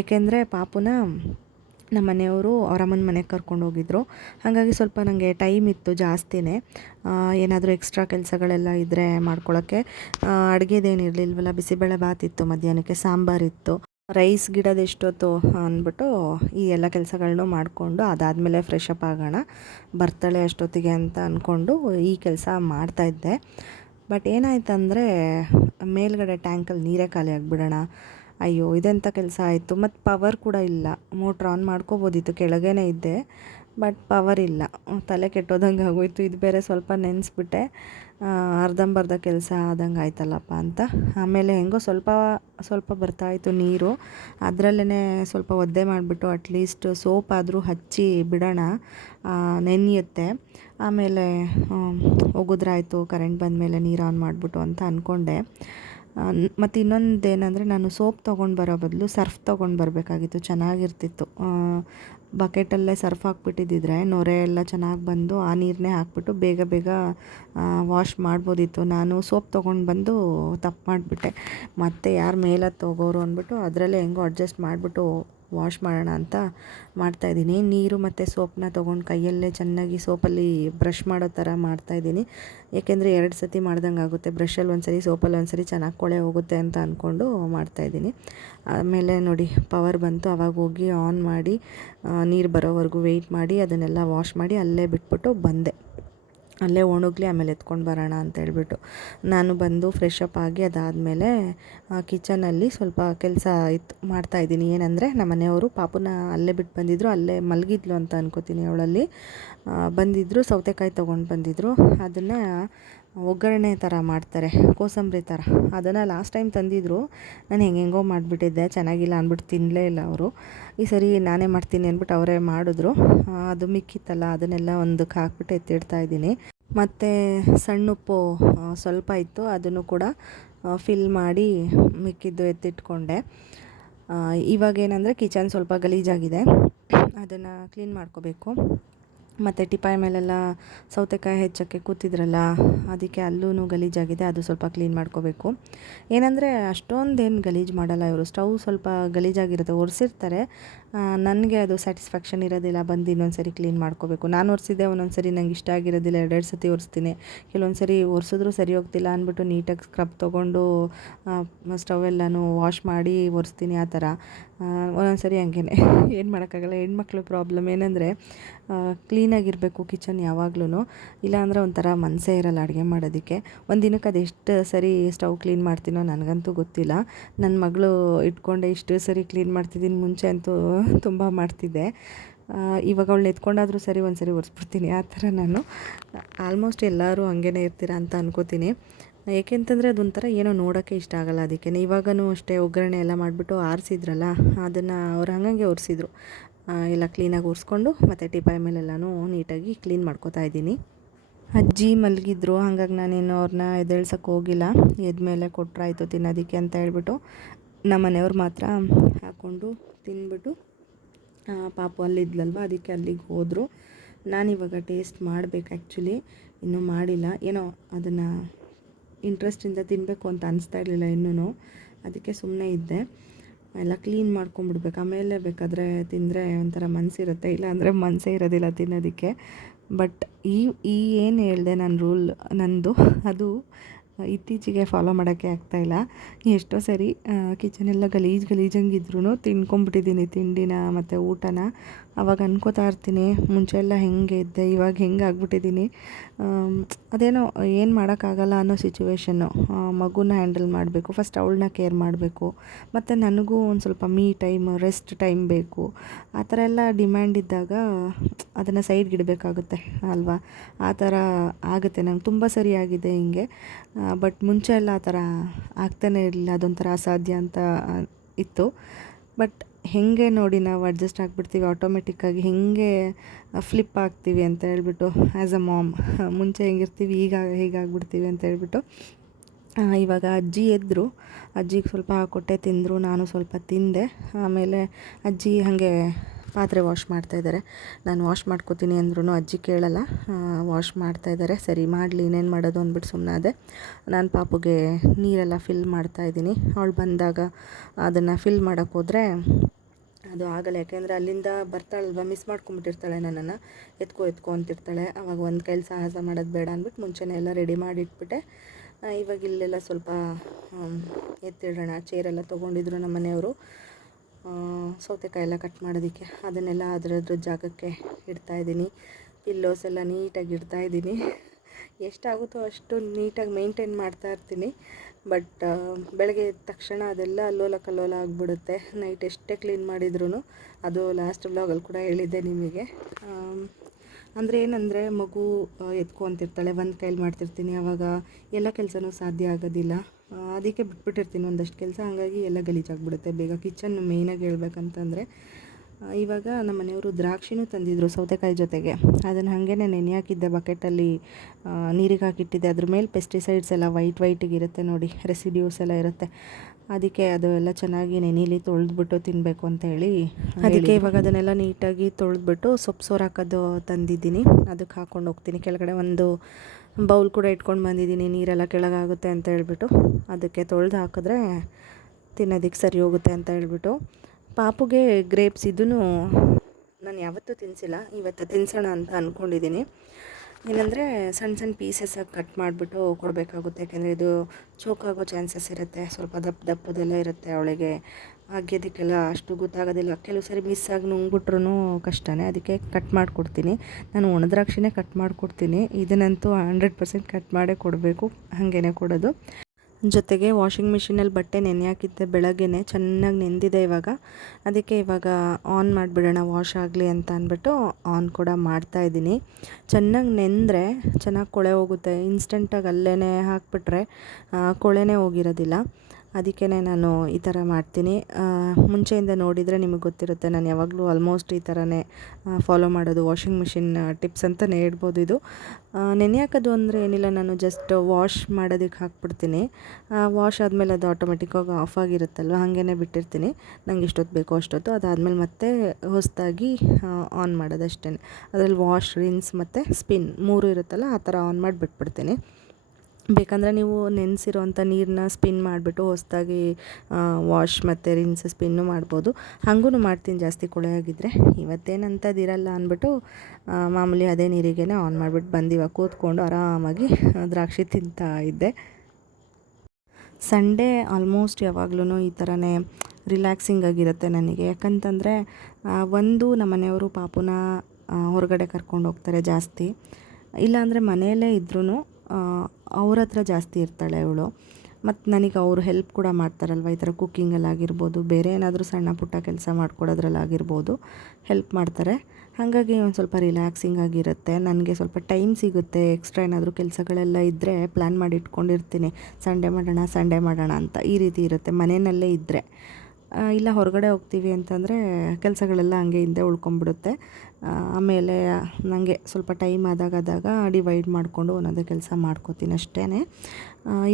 ಏಕೆಂದರೆ ಪಾಪುನ ನಮ್ಮ ಮನೆಯವರು ಅವ್ರ ಅಮ್ಮನ ಮನೆಗೆ ಕರ್ಕೊಂಡು ಹೋಗಿದ್ರು. ಹಾಗಾಗಿ ಸ್ವಲ್ಪ ನನಗೆ ಟೈಮ್ ಇತ್ತು ಜಾಸ್ತಿನೇ. ಏನಾದರೂ ಎಕ್ಸ್ಟ್ರಾ ಕೆಲಸಗಳೆಲ್ಲ ಇದ್ದರೆ ಮಾಡ್ಕೊಳ್ಳೋಕ್ಕೆ. ಅಡುಗೆದೇನು ಇರಲಿಲ್ವಲ್ಲ, ಬಿಸಿಬೇಳೆ ಬಾತ್ ಇತ್ತು, ಮಧ್ಯಾಹ್ನಕ್ಕೆ ಸಾಂಬಾರಿತ್ತು, ರೈಸ್ ಗಿಡದ ಎಷ್ಟೊತ್ತು ಅಂದ್ಬಿಟ್ಟು ಈ ಎಲ್ಲ ಕೆಲಸಗಳನ್ನೂ ಮಾಡಿಕೊಂಡು ಅದಾದಮೇಲೆ ಫ್ರೆಶ್ ಅಪ್ ಆಗೋಣ, ಬರ್ತಾಳೆ ಅಷ್ಟೊತ್ತಿಗೆ ಅಂತ ಅಂದ್ಕೊಂಡು ಈ ಕೆಲಸ ಮಾಡ್ತಾಯಿದ್ದೆ. ಬಟ್ ಏನಾಯ್ತಂದರೆ ಮೇಲ್ಗಡೆ ಟ್ಯಾಂಕಲ್ಲಿ ನೀರೇ ಖಾಲಿ ಆಗಿಬಿಡೋಣ, ಅಯ್ಯೋ ಇದೆಂಥ ಕೆಲಸ ಆಯಿತು. ಮತ್ತು ಪವರ್ ಕೂಡ ಇಲ್ಲ, ಮೋಟ್ರ್ ಆನ್ ಮಾಡ್ಕೋಬೋದಿತ್ತು, ಕೆಳಗೇ ಇದ್ದೆ, ಬಟ್ ಪವರ್ ಇಲ್ಲ. ತಲೆ ಕೆಟ್ಟೋದಂಗೆ ಆಗೋಯ್ತು. ಇದು ಬೇರೆ ಸ್ವಲ್ಪ ನೆನೆಸ್ಬಿಟ್ಟೆ, ಅರ್ಧಂಬರ್ಧ ಕೆಲಸ ಆದಂಗೆ ಆಯ್ತಲ್ಲಪ್ಪ ಅಂತ. ಆಮೇಲೆ ಹೆಂಗೋ ಸ್ವಲ್ಪ ಬರ್ತಾಯಿತ್ತು ನೀರು, ಅದರಲ್ಲೇ ಸ್ವಲ್ಪ ಒದ್ದೆ ಮಾಡಿಬಿಟ್ಟು ಅಟ್ಲೀಸ್ಟ್ ಸೋಪ್ ಆದರೂ ಹಚ್ಚಿ ಬಿಡೋಣ, ನೆನೆಯುತ್ತೆ. ಆಮೇಲೆ ಒಗೆದ್ರಾಯ್ತು, ಕರೆಂಟ್ ಬಂದಮೇಲೆ ನೀರು ಆನ್ ಮಾಡಿಬಿಟ್ಟು ಅಂತ ಅಂದ್ಕೊಂಡೆ. ಮತ್ತು ಇನ್ನೊಂದೇನೆಂದರೆ ನಾನು ಸೋಪ್ ತೊಗೊಂಡು ಬರೋ ಬದಲು ಸರ್ಫ್ ತೊಗೊಂಡು ಬರಬೇಕಾಗಿತ್ತು, ಚೆನ್ನಾಗಿರ್ತಿತ್ತು. ಬಕೆಟಲ್ಲೇ ಸರ್ಫ್ ಹಾಕ್ಬಿಟ್ಟಿದ್ದಿದ್ರೆ ನೊರೆ ಎಲ್ಲ ಚೆನ್ನಾಗಿ ಬಂದು ಆ ನೀರನ್ನೇ ಹಾಕ್ಬಿಟ್ಟು ಬೇಗ ಬೇಗ ವಾಶ್ ಮಾಡ್ಬೋದಿತ್ತು. ನಾನು ಸೋಪ್ ತೊಗೊಂಡು ಬಂದು ತಪ್ಪು ಮಾಡಿಬಿಟ್ಟೆ. ಮತ್ತು ಯಾರು ಮೇಲೆ ತೊಗೋರು ಅಂದ್ಬಿಟ್ಟು ಅದರಲ್ಲೇ ಹೆಂಗೋ ಅಡ್ಜಸ್ಟ್ ಮಾಡಿಬಿಟ್ಟು ವಾಶ್ ಮಾಡೋಣ ಅಂತ ಮಾಡ್ತಾಯಿದ್ದೀನಿ. ನೀರು ಮತ್ತು ಸೋಪನ್ನ ತೊಗೊಂಡು ಕೈಯಲ್ಲೇ ಚೆನ್ನಾಗಿ ಸೋಪಲ್ಲಿ ಬ್ರಷ್ ಮಾಡೋ ಥರ ಮಾಡ್ತಾಯಿದ್ದೀನಿ. ಏಕೆಂದರೆ 2 ಸತಿ ಮಾಡ್ದಂಗೆ ಆಗುತ್ತೆ. ಬ್ರಷಲ್ಲಿ ಒಂದು ಸರಿ, ಸೋಪಲ್ಲಿ ಒಂದು ಸರಿ ಚೆನ್ನಾಗಿ ಕೊಳೆ ಹೋಗುತ್ತೆ ಅಂತ ಅಂದ್ಕೊಂಡು ಮಾಡ್ತಾಯಿದ್ದೀನಿ. ಆಮೇಲೆ ನೋಡಿ ಪವರ್ ಬಂತು, ಆವಾಗ ಹೋಗಿ ಆನ್ ಮಾಡಿ ನೀರು ಬರೋವರೆಗೂ ವೆಯ್ಟ್ ಮಾಡಿ ಅದನ್ನೆಲ್ಲ ವಾಶ್ ಮಾಡಿ ಅಲ್ಲೇ ಬಿಟ್ಬಿಟ್ಟು ಬಂದೆ. ಅಲ್ಲೇ ಒಣಗಲಿ ಆಮೇಲೆ ಎತ್ಕೊಂಡು ಬರೋಣ ಅಂತ ಹೇಳ್ಬಿಟ್ಟು ನಾನು ಬಂದು ಫ್ರೆಶ್ ಅಪ್ ಆಗಿ ಅದಾದಮೇಲೆ ಕಿಚನಲ್ಲಿ ಸ್ವಲ್ಪ ಕೆಲಸ ಇತ್ತು, ಮಾಡ್ತಾಯಿದ್ದೀನಿ. ಏನಂದರೆ ನಮ್ಮ ಮನೆಯವರು ಪಾಪುನ ಅಲ್ಲೇ ಬಿಟ್ಟು ಬಂದಿದ್ದರು, ಅಲ್ಲೇ ಮಲಗಿದ್ಲು ಅಂತ ಅನ್ಕೋತೀನಿ. ಅವಳಲ್ಲಿ ಬಂದಿದ್ದರು, ಸೌತೆಕಾಯಿ ತೊಗೊಂಡು ಬಂದಿದ್ದರು. ಅದನ್ನು ಒಗ್ಗರಣೆ ಥರ ಮಾಡ್ತಾರೆ, ಕೋಸಂಬರಿ ಥರ. ಅದನ್ನು ಲಾಸ್ಟ್ ಟೈಮ್ ತಂದಿದ್ದರು, ನಾನು ಹೆಂಗೆಂಗೋ ಮಾಡಿಬಿಟ್ಟಿದ್ದೆ, ಚೆನ್ನಾಗಿಲ್ಲ ಅಂದ್ಬಿಟ್ಟು ತಿನ್ನಲೇ ಇಲ್ಲ ಅವರು. ಈ ಸರಿ ನಾನೇ ಮಾಡ್ತೀನಿ ಅಂದ್ಬಿಟ್ಟು ಅವರೇ ಮಾಡಿದ್ರು. ಅದು ಮಿಕ್ಕಿತ್ತಲ್ಲ ಅದನ್ನೆಲ್ಲ ಒಂದಕ್ಕೆ ಹಾಕ್ಬಿಟ್ಟು ಎತ್ತಿಡ್ತಾಯಿದ್ದೀನಿ. ಮತ್ತು ಸಣ್ಣ ಉಪ್ಪು ಸ್ವಲ್ಪ ಇತ್ತು, ಅದನ್ನು ಕೂಡ ಫಿಲ್ ಮಾಡಿ ಮಿಕ್ಕಿದ್ದು ಎತ್ತಿಟ್ಕೊಂಡೆ. ಇವಾಗೇನೆಂದರೆ ಕಿಚನ್ ಸ್ವಲ್ಪ ಗಲೀಜಾಗಿದೆ, ಅದನ್ನು ಕ್ಲೀನ್ ಮಾಡ್ಕೋಬೇಕು. ಮತ್ತು ಟಿಪಾಯ್ ಮೇಲೆಲ್ಲ ಸೌತೆಕಾಯಿ ಹೆಚ್ಚೋಕ್ಕೆ ಕೂತಿದ್ರಲ್ಲ, ಅದಕ್ಕೆ ಅಲ್ಲೂ ಗಲೀಜಾಗಿದೆ, ಅದು ಸ್ವಲ್ಪ ಕ್ಲೀನ್ ಮಾಡ್ಕೋಬೇಕು. ಏನಂದರೆ ಅಷ್ಟೊಂದೇನು ಗಲೀಜು ಮಾಡಲ್ಲ ಇವರು, ಸ್ಟವ್ ಸ್ವಲ್ಪ ಗಲೀಜಾಗಿರುತ್ತೆ, ಒರೆಸಿರ್ತಾರೆ. ನನಗೆ ಅದು ಸ್ಯಾಟಿಸ್ಫ್ಯಾಕ್ಷನ್ ಇರೋದಿಲ್ಲ, ಬಂದು ಇನ್ನೊಂದು ಸರಿ ಕ್ಲೀನ್ ಮಾಡ್ಕೋಬೇಕು. ನಾನು ಒರೆಸಿದ್ದೆ ಒಂದೊಂದು ಸರಿ ನಂಗೆ ಇಷ್ಟ ಆಗಿರೋದಿಲ್ಲ, 2 ಸತಿ ಒರೆಸ್ತೀನಿ. ಕೆಲವೊಂದು ಸರಿ ಒರೆಸಿದ್ರೂ ಸರಿ ಹೋಗ್ತಿಲ್ಲ ಅಂದ್ಬಿಟ್ಟು ನೀಟಾಗಿ ಸ್ಕ್ರಬ್ ತೊಗೊಂಡು ಸ್ಟವ್ ಎಲ್ಲನೂ ವಾಶ್ ಮಾಡಿ ಒರೆಸ್ತೀನಿ. ಆ ಥರ ಒಂದೊಂದು ಸರಿ ಹಂಗೇ, ಏನು ಮಾಡೋಕ್ಕಾಗಲ್ಲ. ಹೆಣ್ಮಕ್ಳು ಪ್ರಾಬ್ಲಮ್ ಏನಂದರೆ ಕ್ಲೀನಾಗಿರಬೇಕು ಕಿಚನ್ ಯಾವಾಗ್ಲೂ, ಇಲ್ಲಾಂದರೆ ಒಂಥರ ಮನಸ್ಸೇ ಇರಲ್ಲ ಅಡುಗೆ ಮಾಡೋದಕ್ಕೆ. ಒಂದು ದಿನಕ್ಕೆ ಅದೆಷ್ಟು ಸರಿ ಸ್ಟವ್ ಕ್ಲೀನ್ ಮಾಡ್ತೀನೋ ನನಗಂತೂ ಗೊತ್ತಿಲ್ಲ. ನನ್ನ ಮಗಳು ಇಟ್ಕೊಂಡೆ ಇಷ್ಟು ಸರಿ ಕ್ಲೀನ್ ಮಾಡ್ತಿದ್ದೀನಿ, ಮುಂಚೆ ಅಂತೂ ತುಂಬ ಮಾಡ್ತಿದ್ದೆ. ಇವಾಗ ಅವಳನ್ನ ಎತ್ಕೊಂಡಾದರೂ ಸರಿ ಒಂದು ಸರಿ ಒರೆಸ್ಬಿಡ್ತೀನಿ. ಆ ಥರ ನಾನು ಆಲ್ಮೋಸ್ಟ್ ಎಲ್ಲರೂ ಹಂಗೇ ಇರ್ತೀರ ಅಂತ ಅನ್ಕೋತೀನಿ. ಏಕೆಂತಂದರೆ ಅದೊಂಥರ ಏನೋ ನೋಡೋಕ್ಕೆ ಇಷ್ಟ ಆಗೋಲ್ಲ. ಅದಕ್ಕೆ ಇವಾಗನೂ ಅಷ್ಟೇ ಒಗ್ಗರಣೆ ಎಲ್ಲ ಮಾಡಿಬಿಟ್ಟು ಆರಿಸಿದ್ರಲ್ಲ, ಅದನ್ನು ಅವ್ರು ಹಂಗಂಗೆ ಒರೆಸಿದ್ರು. ಎಲ್ಲ ಕ್ಲೀನಾಗಿ ಒರೆಸ್ಕೊಂಡು ಮತ್ತು ಟಿಪಾಯ್ ಮೇಲೆಲ್ಲನೂ ನೀಟಾಗಿ ಕ್ಲೀನ್ ಮಾಡ್ಕೋತಾ ಇದ್ದೀನಿ. ಅಜ್ಜಿ ಮಲಗಿದ್ರು, ಹಾಗಾಗಿ ನಾನೇನು ಅವ್ರನ್ನ ಎದ್ದೇಳ್ಸೋಕ್ಕೆ ಹೋಗಿಲ್ಲ. ಎದ್ಮೇಲೆ ಕೊಟ್ಟರಾಯ್ತು ತಿನ್ನೋದಕ್ಕೆ ಅಂತ ಹೇಳ್ಬಿಟ್ಟು ನಮ್ಮ ಮನೆಯವ್ರು ಮಾತ್ರ ಹಾಕ್ಕೊಂಡು ತಿಂದ್ಬಿಟ್ಟು ಪಾಪು ಅಲ್ಲಿದ್ಲಲ್ವ, ಅದಕ್ಕೆ ಅಲ್ಲಿಗೆ ಹೋದರು. ನಾನಿವಾಗ ಟೇಸ್ಟ್ ಮಾಡಬೇಕು, ಆ್ಯಕ್ಚುಲಿ ಇನ್ನೂ ಮಾಡಿಲ್ಲ. ಏನೋ ಅದನ್ನು ಇಂಟ್ರೆಸ್ಟಿಂದ ತಿನ್ನಬೇಕು ಅಂತ ಅನಿಸ್ತಾ ಇರಲಿಲ್ಲ ಇನ್ನೂ, ಅದಕ್ಕೆ ಸುಮ್ಮನೆ ಇದ್ದೆ. ಎಲ್ಲ ಕ್ಲೀನ್ ಮಾಡ್ಕೊಂಬಿಡ್ಬೇಕು, ಆಮೇಲೆ ಬೇಕಾದರೆ ತಿಂದರೆ ಒಂಥರ ಮನಸ್ಸಿರುತ್ತೆ, ಇಲ್ಲಾಂದರೆ ಮನಸ್ಸೇ ಇರೋದಿಲ್ಲ ತಿನ್ನೋದಕ್ಕೆ. ಬಟ್ ಈ ಏನು ಹೇಳಿದೆ ನಾನು ರೂಲ್ ನಂದು, ಅದು ಇತ್ತೀಚೆಗೆ ಫಾಲೋ ಮಾಡೋಕ್ಕೆ ಆಗ್ತಾಯಿಲ್ಲ. ಎಷ್ಟೋ ಸರಿ ಕಿಚನೆಲ್ಲ ಗಲೀಜಂಗಿದ್ರೂ ತಿನ್ಕೊಂಬಿಟ್ಟಿದ್ದೀನಿ ತಿಂಡಿನ ಮತ್ತು ಊಟನ. ಆವಾಗ ಅನ್ಕೋತಾ ಇರ್ತೀನಿ, ಮುಂಚೆ ಎಲ್ಲ ಹೆಂಗೆ ಇದ್ದೆ, ಇವಾಗ ಹೆಂಗೆ ಆಗ್ಬಿಟ್ಟಿದ್ದೀನಿ. ಅದೇನೋ ಏನು ಮಾಡೋಕ್ಕಾಗಲ್ಲ ಅನ್ನೋ ಸಿಚುವೇಶನ್ನು. ಮಗುನ ಹ್ಯಾಂಡಲ್ ಮಾಡಬೇಕು, ಫಸ್ಟ್ ಅವಳನ್ನ ಕೇರ್ ಮಾಡಬೇಕು, ಮತ್ತು ನನಗೂ ಒಂದು ಸ್ವಲ್ಪ ಮೀ ಟೈಮ್, ರೆಸ್ಟ್ ಟೈಮ್ ಬೇಕು. ಆ ಥರ ಎಲ್ಲ ಡಿಮ್ಯಾಂಡ್ ಇದ್ದಾಗ ಅದನ್ನು ಸೈಡ್ಗೆ ಇಡಬೇಕಾಗುತ್ತೆ ಅಲ್ವಾ. ಆ ಥರ ಆಗುತ್ತೆ. ನಂಗೆ ತುಂಬ ಸರಿಯಾಗಿದೆ ಹಿಂಗೆ. ಬಟ್ ಮುಂಚೆ ಎಲ್ಲ ಆ ಥರ ಆಗ್ತಾನೇ ಇರಲಿಲ್ಲ, ಅದೊಂಥರ ಅಸಾಧ್ಯ ಅಂತ ಇತ್ತು. ಬಟ್ ಹೇಗೆ ನೋಡಿ ನಾವು ಅಡ್ಜಸ್ಟ್ ಆಗಿಬಿಡ್ತೀವಿ ಆಟೋಮೆಟಿಕ್ಕಾಗಿ, ಹೇಗೆ ಫ್ಲಿಪ್ ಆಗ್ತೀವಿ ಅಂತ ಹೇಳ್ಬಿಟ್ಟು ಆ್ಯಸ್ ಅ ಮಾಮ್. ಮುಂಚೆ ಹೆಂಗಿರ್ತೀವಿ ಈಗ ಹೇಗಾಗ್ಬಿಡ್ತೀವಿ ಅಂತ ಹೇಳ್ಬಿಟ್ಟು. ಇವಾಗ ಅಜ್ಜಿ ಎದ್ದರು, ಅಜ್ಜಿಗೆ ಸ್ವಲ್ಪ ಕೊಟ್ಟೆ, ತಿಂದರು, ನಾನು ಸ್ವಲ್ಪ ತಿಂದೆ. ಆಮೇಲೆ ಅಜ್ಜಿ ಹಾಗೆ ಪಾತ್ರೆ ವಾಶ್ ಮಾಡ್ತಾಯಿದ್ದಾರೆ. ನಾನು ವಾಶ್ ಮಾಡ್ಕೋತೀನಿ ಅಂದ್ರೂ ಅಜ್ಜಿ ಕೇಳಲ್ಲ, ವಾಶ್ ಮಾಡ್ತಾಯಿದ್ದಾರೆ. ಸರಿ ಮಾಡಲಿ, ಇನ್ನೇನು ಮಾಡೋದು ಅಂದ್ಬಿಟ್ಟು ಸುಮ್ಮನಾದೆ. ನಾನು ಪಾಪುಗೆ ನೀರೆಲ್ಲ ಫಿಲ್ ಮಾಡ್ತಾಯಿದ್ದೀನಿ. ಅವಳು ಬಂದಾಗ ಅದನ್ನು ಫಿಲ್ ಮಾಡೋಕ್ಕೆ ಹೋದರೆ ಅದು ಆಗಲ್ಲ, ಯಾಕೆಂದರೆ ಅಲ್ಲಿಂದ ಬರ್ತಾಳಲ್ವ, ಮಿಸ್ ಮಾಡ್ಕೊಂಬಿಟ್ಟಿರ್ತಾಳೆ ನನ್ನನ್ನು. ಎತ್ಕೊ ಅಂತಿರ್ತಾಳೆ. ಆವಾಗ ಒಂದು ಕೈಲಿ ಸಾಹಸ ಮಾಡೋದು ಬೇಡ ಅಂದ್ಬಿಟ್ಟು ಮುಂಚೆನೇ ಎಲ್ಲ ರೆಡಿ ಮಾಡಿ ಇಟ್ಬಿಟ್ಟೆ. ಇವಾಗ ಇಲ್ಲೆಲ್ಲ ಸ್ವಲ್ಪ ಎತ್ತಿಡೋಣ. ಚೇರೆಲ್ಲ ತೊಗೊಂಡಿದ್ರು ನಮ್ಮ ಮನೆಯವರು, ಸೌತೆಕಾಯಿ ಎಲ್ಲ ಕಟ್ ಮಾಡೋದಕ್ಕೆ. ಅದನ್ನೆಲ್ಲ ಅದ್ರ ಜಾಗಕ್ಕೆ ಇಡ್ತಾಯಿದ್ದೀನಿ. ಪಿಲ್ಲೋಸ್ ಎಲ್ಲ ನೀಟಾಗಿ ಇಡ್ತಾಯಿದ್ದೀನಿ. ಎಷ್ಟಾಗುತ್ತೋ ಅಷ್ಟು ನೀಟಾಗಿ ಮೇಂಟೈನ್ ಮಾಡ್ತಾಯಿರ್ತೀನಿ. ಬಟ್ ಬೆಳಗ್ಗೆ ಎದ್ದ ತಕ್ಷಣ ಅದೆಲ್ಲ ಅಲ್ಲೋಲ ಕಲ್ಲೋಲ ಆಗಿಬಿಡುತ್ತೆ. ನೈಟ್ ಎಷ್ಟೇ ಕ್ಲೀನ್ ಮಾಡಿದ್ರೂ, ಅದು ಲಾಸ್ಟ್ ವ್ಲಾಗಲ್ಲಿ ಕೂಡ ಹೇಳಿದ್ದೆ ನಿಮಗೆ. ಅಂದರೆ ಏನಂದರೆ ಮಗು ಎತ್ಕೊ ಅಂತಿರ್ತಾಳೆ, ಒಂದು ಕೈಲಿ ಮಾಡ್ತಿರ್ತೀನಿ, ಆವಾಗ ಎಲ್ಲ ಕೆಲಸನೂ ಸಾಧ್ಯ ಆಗೋದಿಲ್ಲ. ಅದಕ್ಕೆ ಬಿಟ್ಬಿಟ್ಟಿರ್ತೀನಿ ಒಂದಷ್ಟು ಕೆಲಸ, ಹಾಗಾಗಿ ಎಲ್ಲ ಗಲೀಜಾಗಿಬಿಡುತ್ತೆ ಬೇಗ. ಕಿಚನ್ ಮೇಯ್ನಾಗಿ ಹೇಳ್ಬೇಕಂತಂದರೆ ಇವಾಗ ನಮ್ಮ ಮನೆಯವರು ದ್ರಾಕ್ಷಿನೂ ತಂದಿದ್ರು ಸೌತೆಕಾಯಿ ಜೊತೆಗೆ. ಅದನ್ನು ಹಾಗೇ ನೆನೆ ಹಾಕಿದ್ದೆ ಬಕೆಟಲ್ಲಿ, ನೀರಿಗೆ ಹಾಕಿಟ್ಟಿದ್ದೆ. ಅದ್ರ ಮೇಲೆ ಪೆಸ್ಟಿಸೈಡ್ಸ್ ಎಲ್ಲ ವೈಟಿಗೆ ಇರುತ್ತೆ ನೋಡಿ, ರೆಸಿಡ್ಯೂಸ್ ಎಲ್ಲ ಇರುತ್ತೆ. ಅದಕ್ಕೆ ಅದು ಎಲ್ಲ ಚೆನ್ನಾಗಿ ನೆನೀಲಿ, ತೊಳೆದ್ಬಿಟ್ಟು ತಿನ್ನಬೇಕು ಅಂತೇಳಿ ಅದಕ್ಕೆ ಇವಾಗ ಅದನ್ನೆಲ್ಲ ನೀಟಾಗಿ ತೊಳೆದ್ಬಿಟ್ಟು ಸೊಪ್ಪು ಸೋರು ಹಾಕೋದು ತಂದಿದ್ದೀನಿ. ಅದಕ್ಕೆ ಹಾಕ್ಕೊಂಡು ಹೋಗ್ತೀನಿ. ಕೆಳಗಡೆ ಒಂದು ಬೌಲ್ ಕೂಡ ಇಟ್ಕೊಂಡು ಬಂದಿದ್ದೀನಿ, ನೀರೆಲ್ಲ ಕೆಳಗಾಗುತ್ತೆ ಅಂತ ಹೇಳ್ಬಿಟ್ಟು. ಅದಕ್ಕೆ ತೊಳೆದು ಹಾಕಿದ್ರೆ ತಿನ್ನೋದಕ್ಕೆ ಸರಿ ಹೋಗುತ್ತೆ ಅಂತ ಹೇಳ್ಬಿಟ್ಟು. ಪಾಪುಗೆ ಗ್ರೇಪ್ಸ್ ಇದೂ ನಾನು ಯಾವತ್ತೂ ತಿನ್ನಿಸಿಲ್ಲ, ಇವತ್ತು ತಿನ್ನಿಸೋಣ ಅಂತ ಅಂದ್ಕೊಂಡಿದ್ದೀನಿ. ಏನಂದರೆ ಸಣ್ಣ ಪೀಸಸ್ಸಾಗಿ ಕಟ್ ಮಾಡಿಬಿಟ್ಟು ಕೊಡಬೇಕಾಗುತ್ತೆ. ಯಾಕೆಂದರೆ ಇದು ಚೋಕಾಗೋ ಚಾನ್ಸಸ್ ಇರುತ್ತೆ, ಸ್ವಲ್ಪ ದಪ್ಪದೆಲ್ಲ ಇರುತ್ತೆ. ಅವಳಿಗೆ ಅಗ್ಯೋದಕ್ಕೆಲ್ಲ ಅಷ್ಟು ಗೊತ್ತಾಗೋದಿಲ್ಲ. ಕೆಲವು ಸರಿ ಮಿಸ್ ಆಗಿ ನುಂಗ್ಬಿಟ್ರೂ ಕಷ್ಟನೇ. ಅದಕ್ಕೆ ಕಟ್ ಮಾಡಿಕೊಡ್ತೀನಿ. ನಾನು ಒಣದ್ರಾಕ್ಷಿನೇ ಕಟ್ ಮಾಡಿಕೊಡ್ತೀನಿ. ಇದನ್ನಂತೂ 100% ಕಟ್ ಮಾಡೇ ಕೊಡಬೇಕು, ಹಾಗೇ ಕೊಡೋದು. ಜೊತೆಗೆ ವಾಷಿಂಗ್ ಮಿಷಿನಲ್ಲಿ ಬಟ್ಟೆ ನೆನೆ ಹಾಕಿದ್ದೆ ಬೆಳಗ್ಗೆನೇ, ಚೆನ್ನಾಗಿ ನೆಂದಿದೆ ಇವಾಗ. ಅದಕ್ಕೆ ಇವಾಗ ಆನ್ ಮಾಡಿಬಿಡೋಣ, ವಾಶ್ ಆಗಲಿ ಅಂತ ಅಂದ್ಬಿಟ್ಟು ಆನ್ ಕೂಡ ಮಾಡ್ತಾಯಿದ್ದೀನಿ. ಚೆನ್ನಾಗಿ ನೆಂದರೆ ಚೆನ್ನಾಗಿ ಕೊಳೆ ಹೋಗುತ್ತೆ. ಇನ್ಸ್ಟೆಂಟಾಗಿ ಅಲ್ಲೇ ಹಾಕಿಬಿಟ್ರೆ ಕೊಳೆನೇ ಹೋಗಿರೋದಿಲ್ಲ. ಅದಕ್ಕೇ ನಾನು ಈ ಥರ ಮಾಡ್ತೀನಿ. ಮುಂಚೆಯಿಂದ ನೋಡಿದರೆ ನಿಮಗೆ ಗೊತ್ತಿರುತ್ತೆ, ನಾನು ಯಾವಾಗಲೂ ಆಲ್ಮೋಸ್ಟ್ ಈ ಥರನೇ ಫಾಲೋ ಮಾಡೋದು. ವಾಷಿಂಗ್ ಮಿಷಿನ್ ಟಿಪ್ಸ್ ಅಂತಲೇ ಹೇಳ್ಬೋದು ಇದು. ನೆನೆ ಹಾಕೋದು ಅಂದರೆ ಏನಿಲ್ಲ, ನಾನು ಜಸ್ಟ್ ವಾಶ್ ಮಾಡೋದಕ್ಕೆ ಹಾಕ್ಬಿಡ್ತೀನಿ. ವಾಶ್ ಆದಮೇಲೆ ಅದು ಆಟೋಮೆಟಿಕ್ಕಾಗಿ ಆಫ್ ಆಗಿರುತ್ತಲ್ವ, ಹಾಗೇ ಬಿಟ್ಟಿರ್ತೀನಿ. ನಂಗೆ ಎಷ್ಟೊತ್ತು ಬೇಕೋ ಅಷ್ಟೊತ್ತು. ಅದಾದಮೇಲೆ ಮತ್ತೆ ಹೊಸದಾಗಿ ಆನ್ ಮಾಡೋದಷ್ಟೇ. ಅದರಲ್ಲಿ ವಾಶ್, ರಿನ್ಸ್ ಮತ್ತು ಸ್ಪಿನ್ 3 ಇರುತ್ತಲ್ಲ, ಆ ಥರ ಆನ್ ಮಾಡಿ ಬಿಟ್ಬಿಡ್ತೀನಿ. ಬೇಕಂದರೆ ನೀವು ನೆನೆಸಿರೋಂಥ ನೀರನ್ನ ಸ್ಪಿನ್ ಮಾಡಿಬಿಟ್ಟು ಹೊಸದಾಗಿ ವಾಶ್ ಮತ್ತು ರಿನ್ಸ್ ಸ್ಪಿನ್ನು ಮಾಡ್ಬೋದು. ಹಾಗೂ ಮಾಡ್ತೀನಿ ಜಾಸ್ತಿ ಕೊಳೆ ಆಗಿದ್ದರೆ. ಇವತ್ತೇನಂಥದ್ದಿರಲ್ಲ ಅಂದ್ಬಿಟ್ಟು ಮಾಮೂಲಿ ಅದೇ ನೀರಿಗೇ ಆನ್ ಮಾಡಿಬಿಟ್ಟು ಬಂದಿವಾಗ ಕೂತ್ಕೊಂಡು ಆರಾಮಾಗಿ ದ್ರಾಕ್ಷಿ ತಿಂತಾ ಇದ್ದೆ. ಸಂಡೇ ಆಲ್ಮೋಸ್ಟ್ ಯಾವಾಗ್ಲೂ ಈ ಥರನೇ ರಿಲ್ಯಾಕ್ಸಿಂಗ್ ಆಗಿರುತ್ತೆ ನನಗೆ. ಯಾಕಂತಂದರೆ ಒಂದು ನಮ್ಮ ಮನೆಯವರು ಪಾಪುನ ಹೊರಗಡೆ ಕರ್ಕೊಂಡು ಹೋಗ್ತಾರೆ ಜಾಸ್ತಿ. ಇಲ್ಲಾಂದರೆ ಮನೆಯಲ್ಲೇ ಇದ್ರೂ ಅವ್ರ ಹತ್ರ ಜಾಸ್ತಿ ಇರ್ತಾಳೆ ಅವಳು. ಮತ್ತು ನನಗೆ ಅವರು ಹೆಲ್ಪ್ ಕೂಡ ಮಾಡ್ತಾರಲ್ವ, ಈ ಥರ ಕುಕ್ಕಿಂಗಲ್ಲಾಗಿರ್ಬೋದು, ಬೇರೆ ಏನಾದರೂ ಸಣ್ಣ ಪುಟ್ಟ ಕೆಲಸ ಮಾಡ್ಕೊಡೋದ್ರಲ್ಲಾಗಿರ್ಬೋದು ಹೆಲ್ಪ್ ಮಾಡ್ತಾರೆ. ಹಾಗಾಗಿ ಒಂದು ಸ್ವಲ್ಪ ರಿಲ್ಯಾಕ್ಸಿಂಗ್ ಆಗಿರುತ್ತೆ. ನನಗೆ ಸ್ವಲ್ಪ ಟೈಮ್ ಸಿಗುತ್ತೆ. ಎಕ್ಸ್ಟ್ರಾ ಏನಾದರೂ ಕೆಲಸಗಳೆಲ್ಲ ಇದ್ದರೆ ಪ್ಲ್ಯಾನ್ ಮಾಡಿ ಇಟ್ಕೊಂಡಿರ್ತೀನಿ, ಸಂಡೇ ಮಾಡೋಣ ಅಂತ. ಈ ರೀತಿ ಇರುತ್ತೆ ಮನೆಯಲ್ಲೇ ಇದ್ದರೆ. ಇಲ್ಲ ಹೊರಗಡೆ ಹೋಗ್ತೀವಿ ಅಂತಂದರೆ ಕೆಲಸಗಳೆಲ್ಲ ಹಂಗೆ ಹಿಂದೆ ಉಳ್ಕೊಂಬಿಡುತ್ತೆ. ಆಮೇಲೆ ನನಗೆ ಸ್ವಲ್ಪ ಟೈಮ್ ಆದಾಗ ಡಿವೈಡ್ ಮಾಡಿಕೊಂಡು ಒಂದೊಂದೇ ಕೆಲಸ ಮಾಡ್ಕೋತೀನಿ ಅಷ್ಟೇ.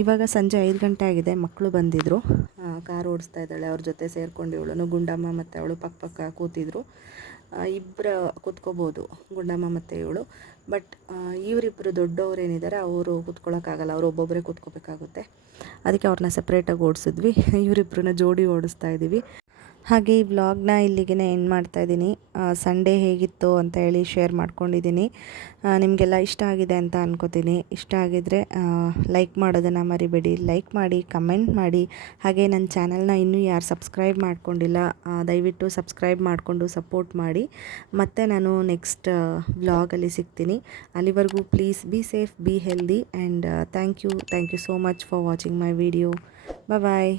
ಇವಾಗ ಸಂಜೆ 5 ಗಂಟೆ ಆಗಿದೆ. ಮಕ್ಕಳು ಬಂದಿದ್ದರು, ಕಾರ್ ಓಡಿಸ್ತಾ ಇದ್ದಾಳೆ. ಅವ್ರ ಜೊತೆ ಸೇರ್ಕೊಂಡು ಇವಳು ಗುಂಡಮ್ಮ ಮತ್ತು ಅವಳು ಪಕ್ಕ ಕೂತಿದ್ರು. ಇಬ್ಬರು ಕೂತ್ಕೋಬೋದು, ಗುಂಡಮ್ಮ ಮತ್ತು ಇವಳು. ಬಟ್ ಇವರಿಬ್ಬರು ದೊಡ್ಡವರೇನಿದ್ದಾರೆ ಅವರು ಕೂತ್ಕೊಳ್ಳೋಕ್ಕಾಗಲ್ಲ, ಅವರು ಒಬ್ಬೊಬ್ಬರೇ ಕೂತ್ಕೋಬೇಕಾಗುತ್ತೆ. ಅದಕ್ಕೆ ಅವ್ರನ್ನ ಸಪ್ರೇಟಾಗಿ ಓಡಿಸಿದ್ವಿ. ಇವರಿಬ್ಬರನ್ನ ಜೋಡಿ ಓಡಿಸ್ತಾ ಇದ್ದೀವಿ. ಹಾಗೆ ಈ ವ್ಲಾಗ್ನ ಇಲ್ಲಿಗೆ ಎಂಡ್ ಮಾಡ್ತಾಯಿದ್ದೀನಿ. ಸಂಡೇ ಹೇಗಿತ್ತು ಅಂತ ಹೇಳಿ ಶೇರ್ ಮಾಡ್ಕೊಂಡಿದ್ದೀನಿ. ನಿಮಗೆಲ್ಲ ಇಷ್ಟ ಆಗಿದೆ ಅಂತ ಅನ್ಕೋತೀನಿ. ಇಷ್ಟ ಆಗಿದರೆ ಲೈಕ್ ಮಾಡೋದನ್ನು ಮರಿಬೇಡಿ. ಲೈಕ್ ಮಾಡಿ, ಕಮೆಂಟ್ ಮಾಡಿ. ಹಾಗೆ ನನ್ನ ಚಾನಲ್ನ ಇನ್ನೂ ಯಾರು ಸಬ್ಸ್ಕ್ರೈಬ್ ಮಾಡ್ಕೊಂಡಿಲ್ಲ, ದಯವಿಟ್ಟು ಸಬ್ಸ್ಕ್ರೈಬ್ ಮಾಡಿಕೊಂಡು ಸಪೋರ್ಟ್ ಮಾಡಿ. ಮತ್ತು ನಾನು ನೆಕ್ಸ್ಟ್ ವ್ಲಾಗಲ್ಲಿ ಸಿಗ್ತೀನಿ. ಅಲ್ಲಿವರೆಗೂ please be safe, be healthy, and thank you so much for watching my video. Bye.